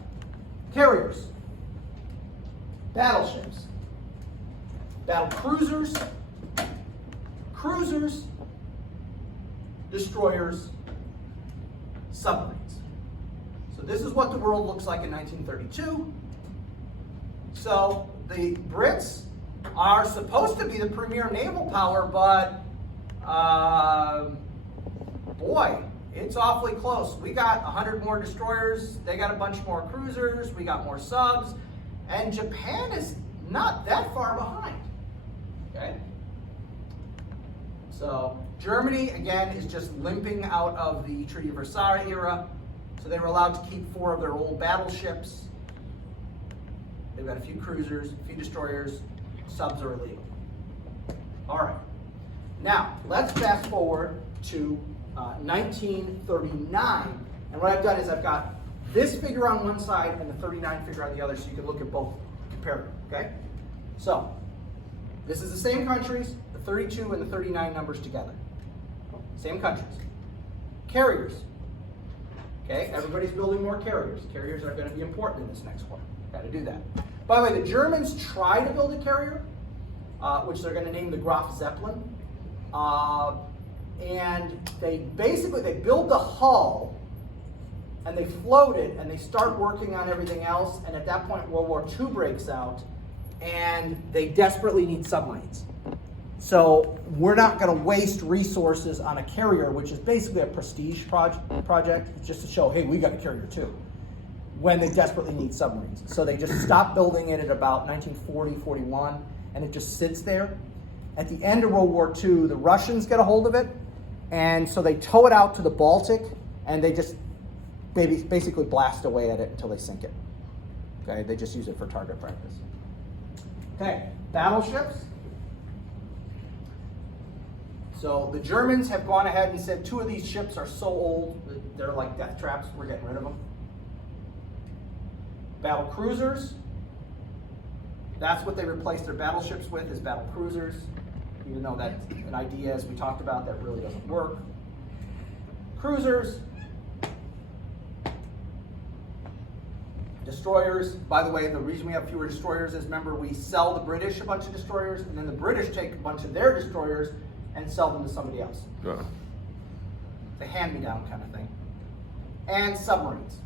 carriers, battleships, battle cruisers, cruisers, destroyers, submarines. So this is what the world looks like in 1932. So the Brits are supposed to be the premier naval power, but boy, it's awfully close. We got 100 more destroyers, they got a bunch more cruisers, we got more subs, and Japan is not that far behind. Okay? So Germany, again, is just limping out of the Treaty of Versailles era. So they were allowed to keep 4 of their old battleships. They've got a few cruisers, a few destroyers. Subs are illegal. All right. Now, let's fast forward to 1939. And what I've done is I've got this figure on one side and the 39 figure on the other, so you can look at both, compare them, okay? So, this is the same countries, the 32 and the 39 numbers together. Same countries. Carriers. Okay, everybody's building more carriers. Carriers are going to be important in this next war. Got to do that. By the way, the Germans try to build a carrier, which they're going to name the Graf Zeppelin. And they build the hull, and they float it, and they start working on everything else. And at that point, World War II breaks out, and they desperately need submarines. So we're not going to waste resources on a carrier, which is basically a prestige project, just to show, hey, we got a carrier too, when they desperately need submarines. So they just stop building it at about 1940, 41, and it just sits there. At the end of World War II, the Russians get a hold of it, and so they tow it out to the Baltic, and they just basically blast away at it until they sink it. Okay, they just use it for target practice. Okay, battleships. So the Germans have gone ahead and said 2 of these ships are so old that they're like death traps, we're getting rid of them. Battle cruisers. That's what they replaced their battleships with, is battle cruisers. Even though that's an idea, as we talked about, that really doesn't work. Cruisers. Destroyers. By the way, the reason we have fewer destroyers is, remember, we sell the British a bunch of destroyers, and then the British take a bunch of their destroyers and sell them to somebody else. Yeah. It's a hand-me-down kind of thing. And submarines.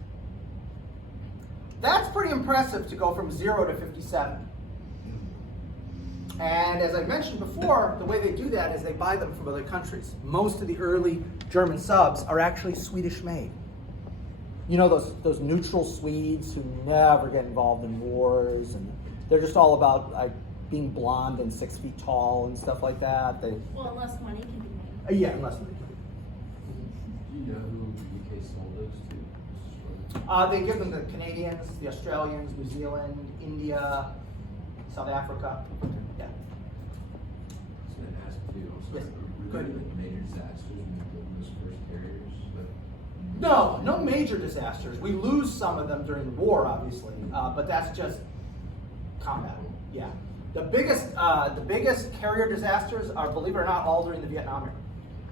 That's pretty impressive to go from 0 to 57. And as I mentioned before, the way they do that is they buy them from other countries. Most of the early German subs are actually Swedish-made. You know, those neutral Swedes who never get involved in wars, and they're just all about being blonde and 6 feet tall and stuff like that. Well, unless money can be made. Yeah, unless they Do you know who the UK sold those to? they give them the Canadians, the Australians, New Zealand, India, South Africa. Yeah. I was going to ask too. Also, Yes. were there like major disasters when you built those first carriers? No major disasters. We lose some of them during the war, obviously, but that's just combat. Yeah. The biggest carrier disasters are, believe it or not, all during the Vietnam era.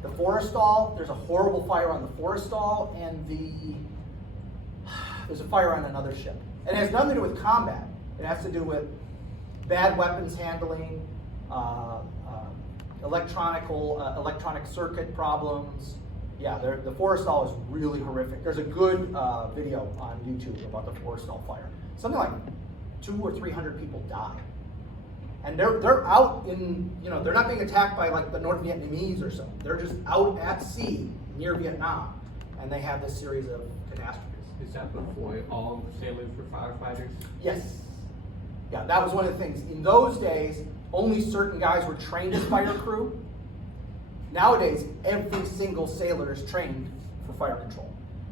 The Forrestal, there's a horrible fire on the Forrestal, and there's a fire on another ship. It has nothing to do with combat. It has to do with bad weapons handling, electronic circuit problems. Yeah, the Forrestal is really horrific. There's a good video on YouTube about the Forrestal fire. Something like 200 or 300 people died. And they're out in, they're not being attacked by like the North Vietnamese or something. They're just out at sea near Vietnam. And they have this series of catastrophes. Is that before all sailors were firefighters? Yes. Yeah, that was one of the things. In those days, only certain guys were trained as fire crew. Nowadays, every single sailor is trained for fire control.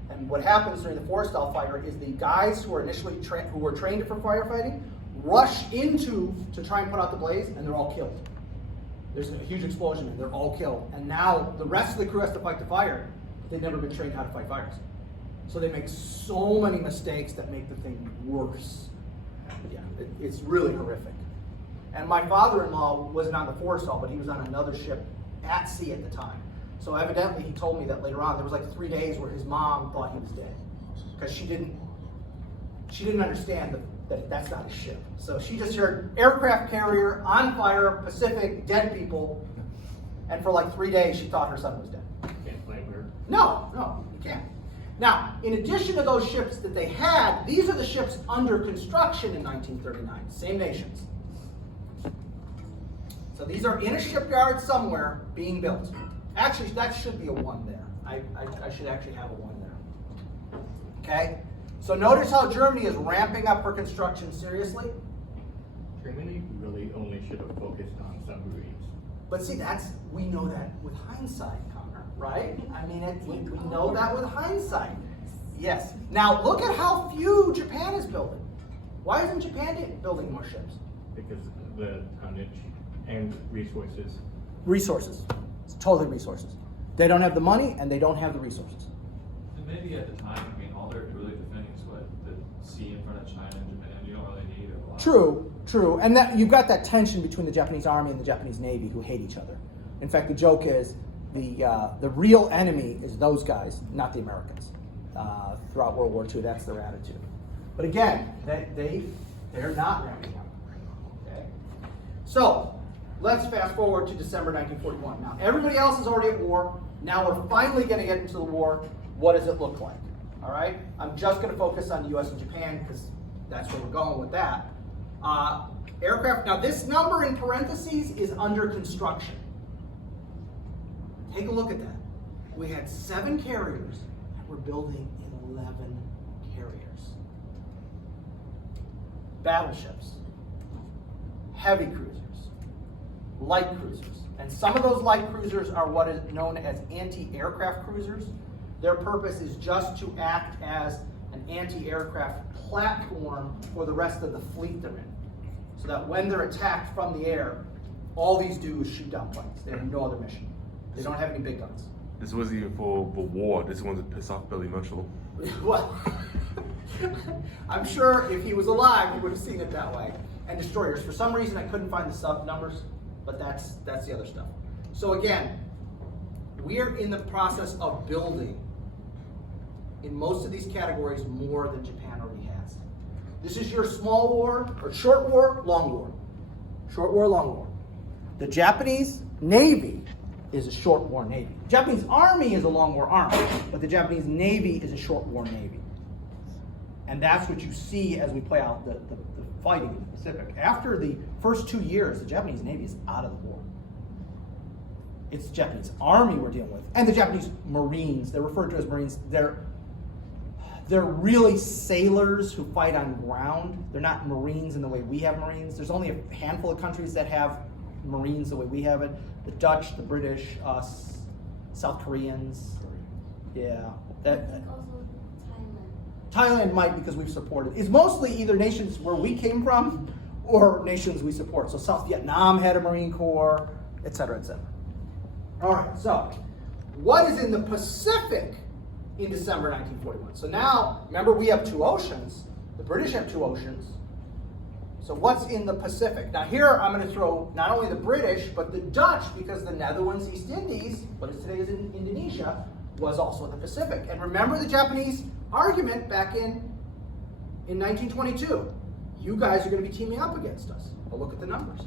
And what happens during the Forrestal fire is the guys who were initially who were trained for firefighting rush to try and put out the blaze, and they're all killed. There's a huge explosion, and they're all killed. And now the rest of the crew has to fight the fire, but they've never been trained how to fight fires. So they make so many mistakes that make the thing worse. Yeah, it's really horrific. And my father-in-law wasn't on the Forrestal, but he was on another ship at sea at the time. So evidently he told me that later on there was like 3 days where his mom thought he was dead because she didn't understand that that's not a ship. So she just heard aircraft carrier on fire, Pacific, dead people. And for like 3 days, she thought her son was dead. Can't blame her. No, you can't. Now, in addition to those ships that they had, these are the ships under construction in 1939. Same nations. So these are in a shipyard somewhere being built. Actually, that should be a 1 there. I should actually have a 1 there. Okay? So notice how Germany is ramping up her construction seriously. Germany really only should have focused on submarines. But see, we know that with hindsight, Connor, right? I mean, we know that with hindsight. Yes. Now look at how few Japan is building. Why isn't Japan building more ships? Because the tonnage and resources. Resources. It's totally resources. They don't have the money and they don't have the resources. And maybe at the time, I mean, all they're really defending is what the sea in front of China and Japan. You don't really need a lot. True. And that you've got that tension between the Japanese army and the Japanese navy who hate each other. In fact, the joke is the real enemy is those guys, not the Americans. Throughout World War II, that's their attitude. But again, they're not ramping up. Okay. So let's fast forward to December 1941. Now everybody else is already at war. Now we're finally going to get into the war. What does it look like? All right. I'm just going to focus on the U.S. and Japan because that's where we're going with that. Aircraft. Now this number in parentheses is under construction. Take a look at that. We had 7 carriers, and we're building 11 carriers. Battleships, heavy cruisers, light cruisers, and some of those light cruisers are what is known as anti-aircraft cruisers. Their purpose is just to act as an anti-aircraft platform for the rest of the fleet they're in. So that when they're attacked from the air, all these do is shoot down planes. They have no other mission. They don't have any big guns. This wasn't even for the war. This one's to piss off Billy Mitchell. Well, I'm sure if he was alive, he would have seen it that way. And destroyers. For some reason, I couldn't find the sub numbers, but that's the other stuff. So again, we are in the process of building, in most of these categories, more than Japan already has. This is your small war, or short war, long war. Short war, long war. The Japanese Navy is a short war Navy. The Japanese Army is a long war army, but the Japanese Navy is a short war Navy. And that's what you see as we play out the fighting in the Pacific. After the first 2 years, the Japanese Navy is out of the war. It's the Japanese Army we're dealing with. And the Japanese Marines, they're referred to as Marines. They're really sailors who fight on ground. They're not Marines in the way we have Marines. There's only a handful of countries that have Marines the way we have it. The Dutch, the British, us, South Koreans. Yeah. I think also Thailand. Thailand might, because we've supported. It's mostly either nations where we came from or nations we support. So South Vietnam had a Marine Corps, et cetera, et cetera. All right, so what is in the Pacific in December 1941? So now, remember, we have 2 oceans. The British have 2 oceans. So what's in the Pacific? Now here I'm going to throw not only the British, but the Dutch, because the Netherlands, East Indies, what is today is in Indonesia, was also in the Pacific. And remember the Japanese argument back in 1922. You guys are going to be teaming up against us. Well, look at the numbers.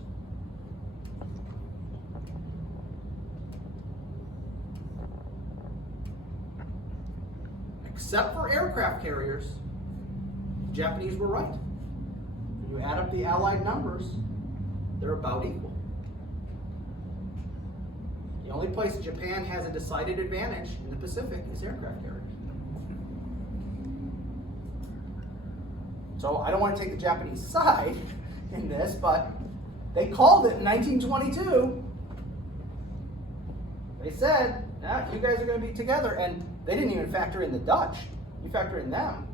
Except for aircraft carriers, the Japanese were right. When you add up the Allied numbers, they're about equal. The only place Japan has a decided advantage in the Pacific is aircraft carriers. So I don't want to take the Japanese side in this, but they called it in 1922. They said, nah, you guys are going to be together. And they didn't even factor in the Dutch. You factor in them.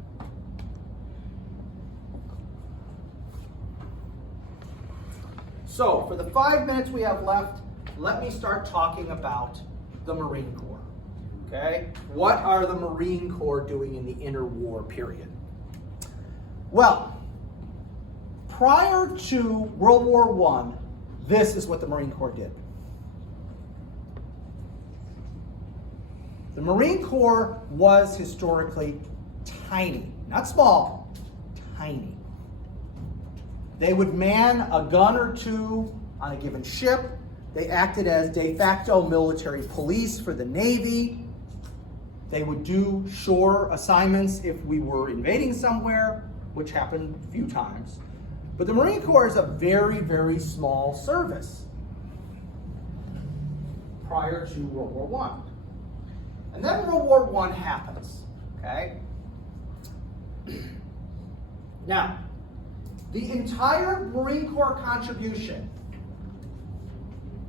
So, for the 5 minutes we have left, let me start talking about the Marine Corps. Okay? What are the Marine Corps doing in the interwar period? Well, prior to World War I, this is what the Marine Corps did. The Marine Corps was historically tiny. Not small, tiny. They would man a gun or 2 on a given ship. They acted as de facto military police for the Navy. They would do shore assignments if we were invading somewhere, which happened a few times. But the Marine Corps is a very, very small service prior to World War I. And then World War I happens, okay? Now, the entire Marine Corps contribution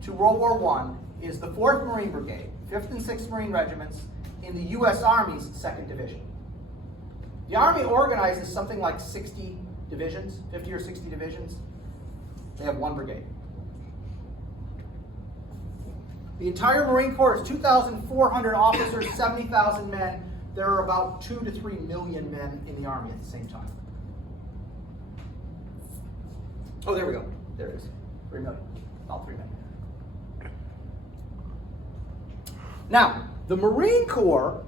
to World War I is the 4th Marine Brigade, 5th and 6th Marine Regiments in the U.S. Army's 2nd Division. The Army organizes something like 60 divisions, 50 or 60 divisions. They have 1 brigade. The entire Marine Corps is 2,400 officers, 70,000 men. There are about 2 to 3 million men in the Army at the same time. Oh, there we go. There it is. 3 million. About 3 million. Now, the Marine Corps,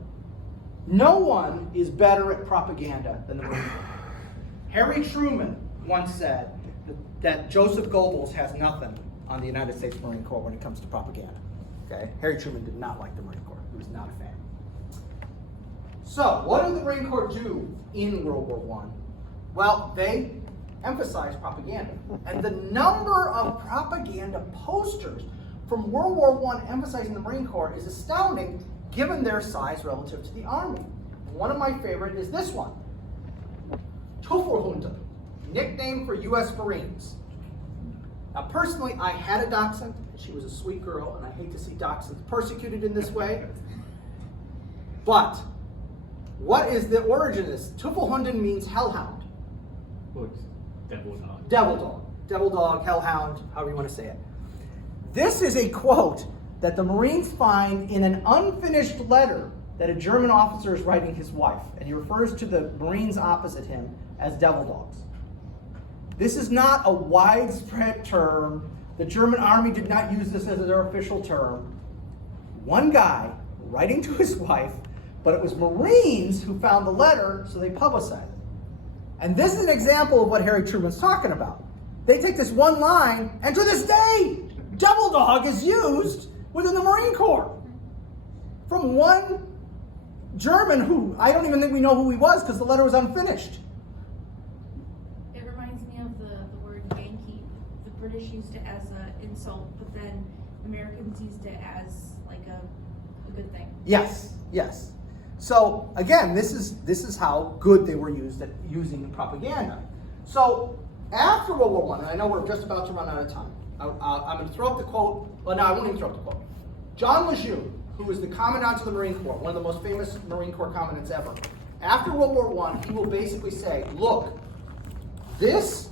no one is better at propaganda than the Marine Corps. Harry Truman once said that Joseph Goebbels has nothing on the United States Marine Corps when it comes to propaganda. Okay? Harry Truman did not like the Marine Corps. He was not a fan. So, what did the Marine Corps do in World War I? Well, they emphasized propaganda. And the number of propaganda posters from World War I emphasizing the Marine Corps is astounding given their size relative to the Army. One of my favorite is this one. Tuffelhunde, nickname for U.S. Marines. Now, personally, I had a dachshund. She was a sweet girl, and I hate to see dachshunds persecuted in this way. But what is the origin of this? Tuffelhunden means hellhound. Well, it's devil dog. Devil dog. Devil dog, hellhound, however you want to say it. This is a quote that the Marines find in an unfinished letter that a German officer is writing his wife, and he refers to the Marines opposite him as devil dogs. This is not a widespread term. The German army did not use this as their official term. One guy writing to his wife, but it was Marines who found the letter, so they publicized it. And this is an example of what Harry Truman's talking about. They take this one line, and to this day, devil dog is used within the Marine Corps. From one German who, I don't even think we know who he was because the letter was unfinished. It reminds me of the word Yankee. The British used it as an insult, but then Americans used it as like a good thing. Yes, yes. So again, this is how good they were used at using propaganda. So after World War I, and I know we're just about to run out of time, I'm going to throw up the quote. Well, no, I won't even throw up the quote. John Lejeune, who was the commandant of the Marine Corps, one of the most famous Marine Corps commandants ever, after World War I, he will basically say, look, this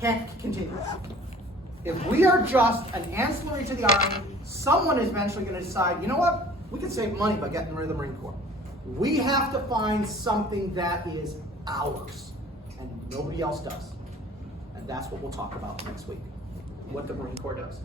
can't continue. If we are just an ancillary to the Army, someone is eventually going to decide, you know what? We can save money by getting rid of the Marine Corps. We have to find something that is ours, and nobody else does. And that's what we'll talk about next week, what the Marine Corps does.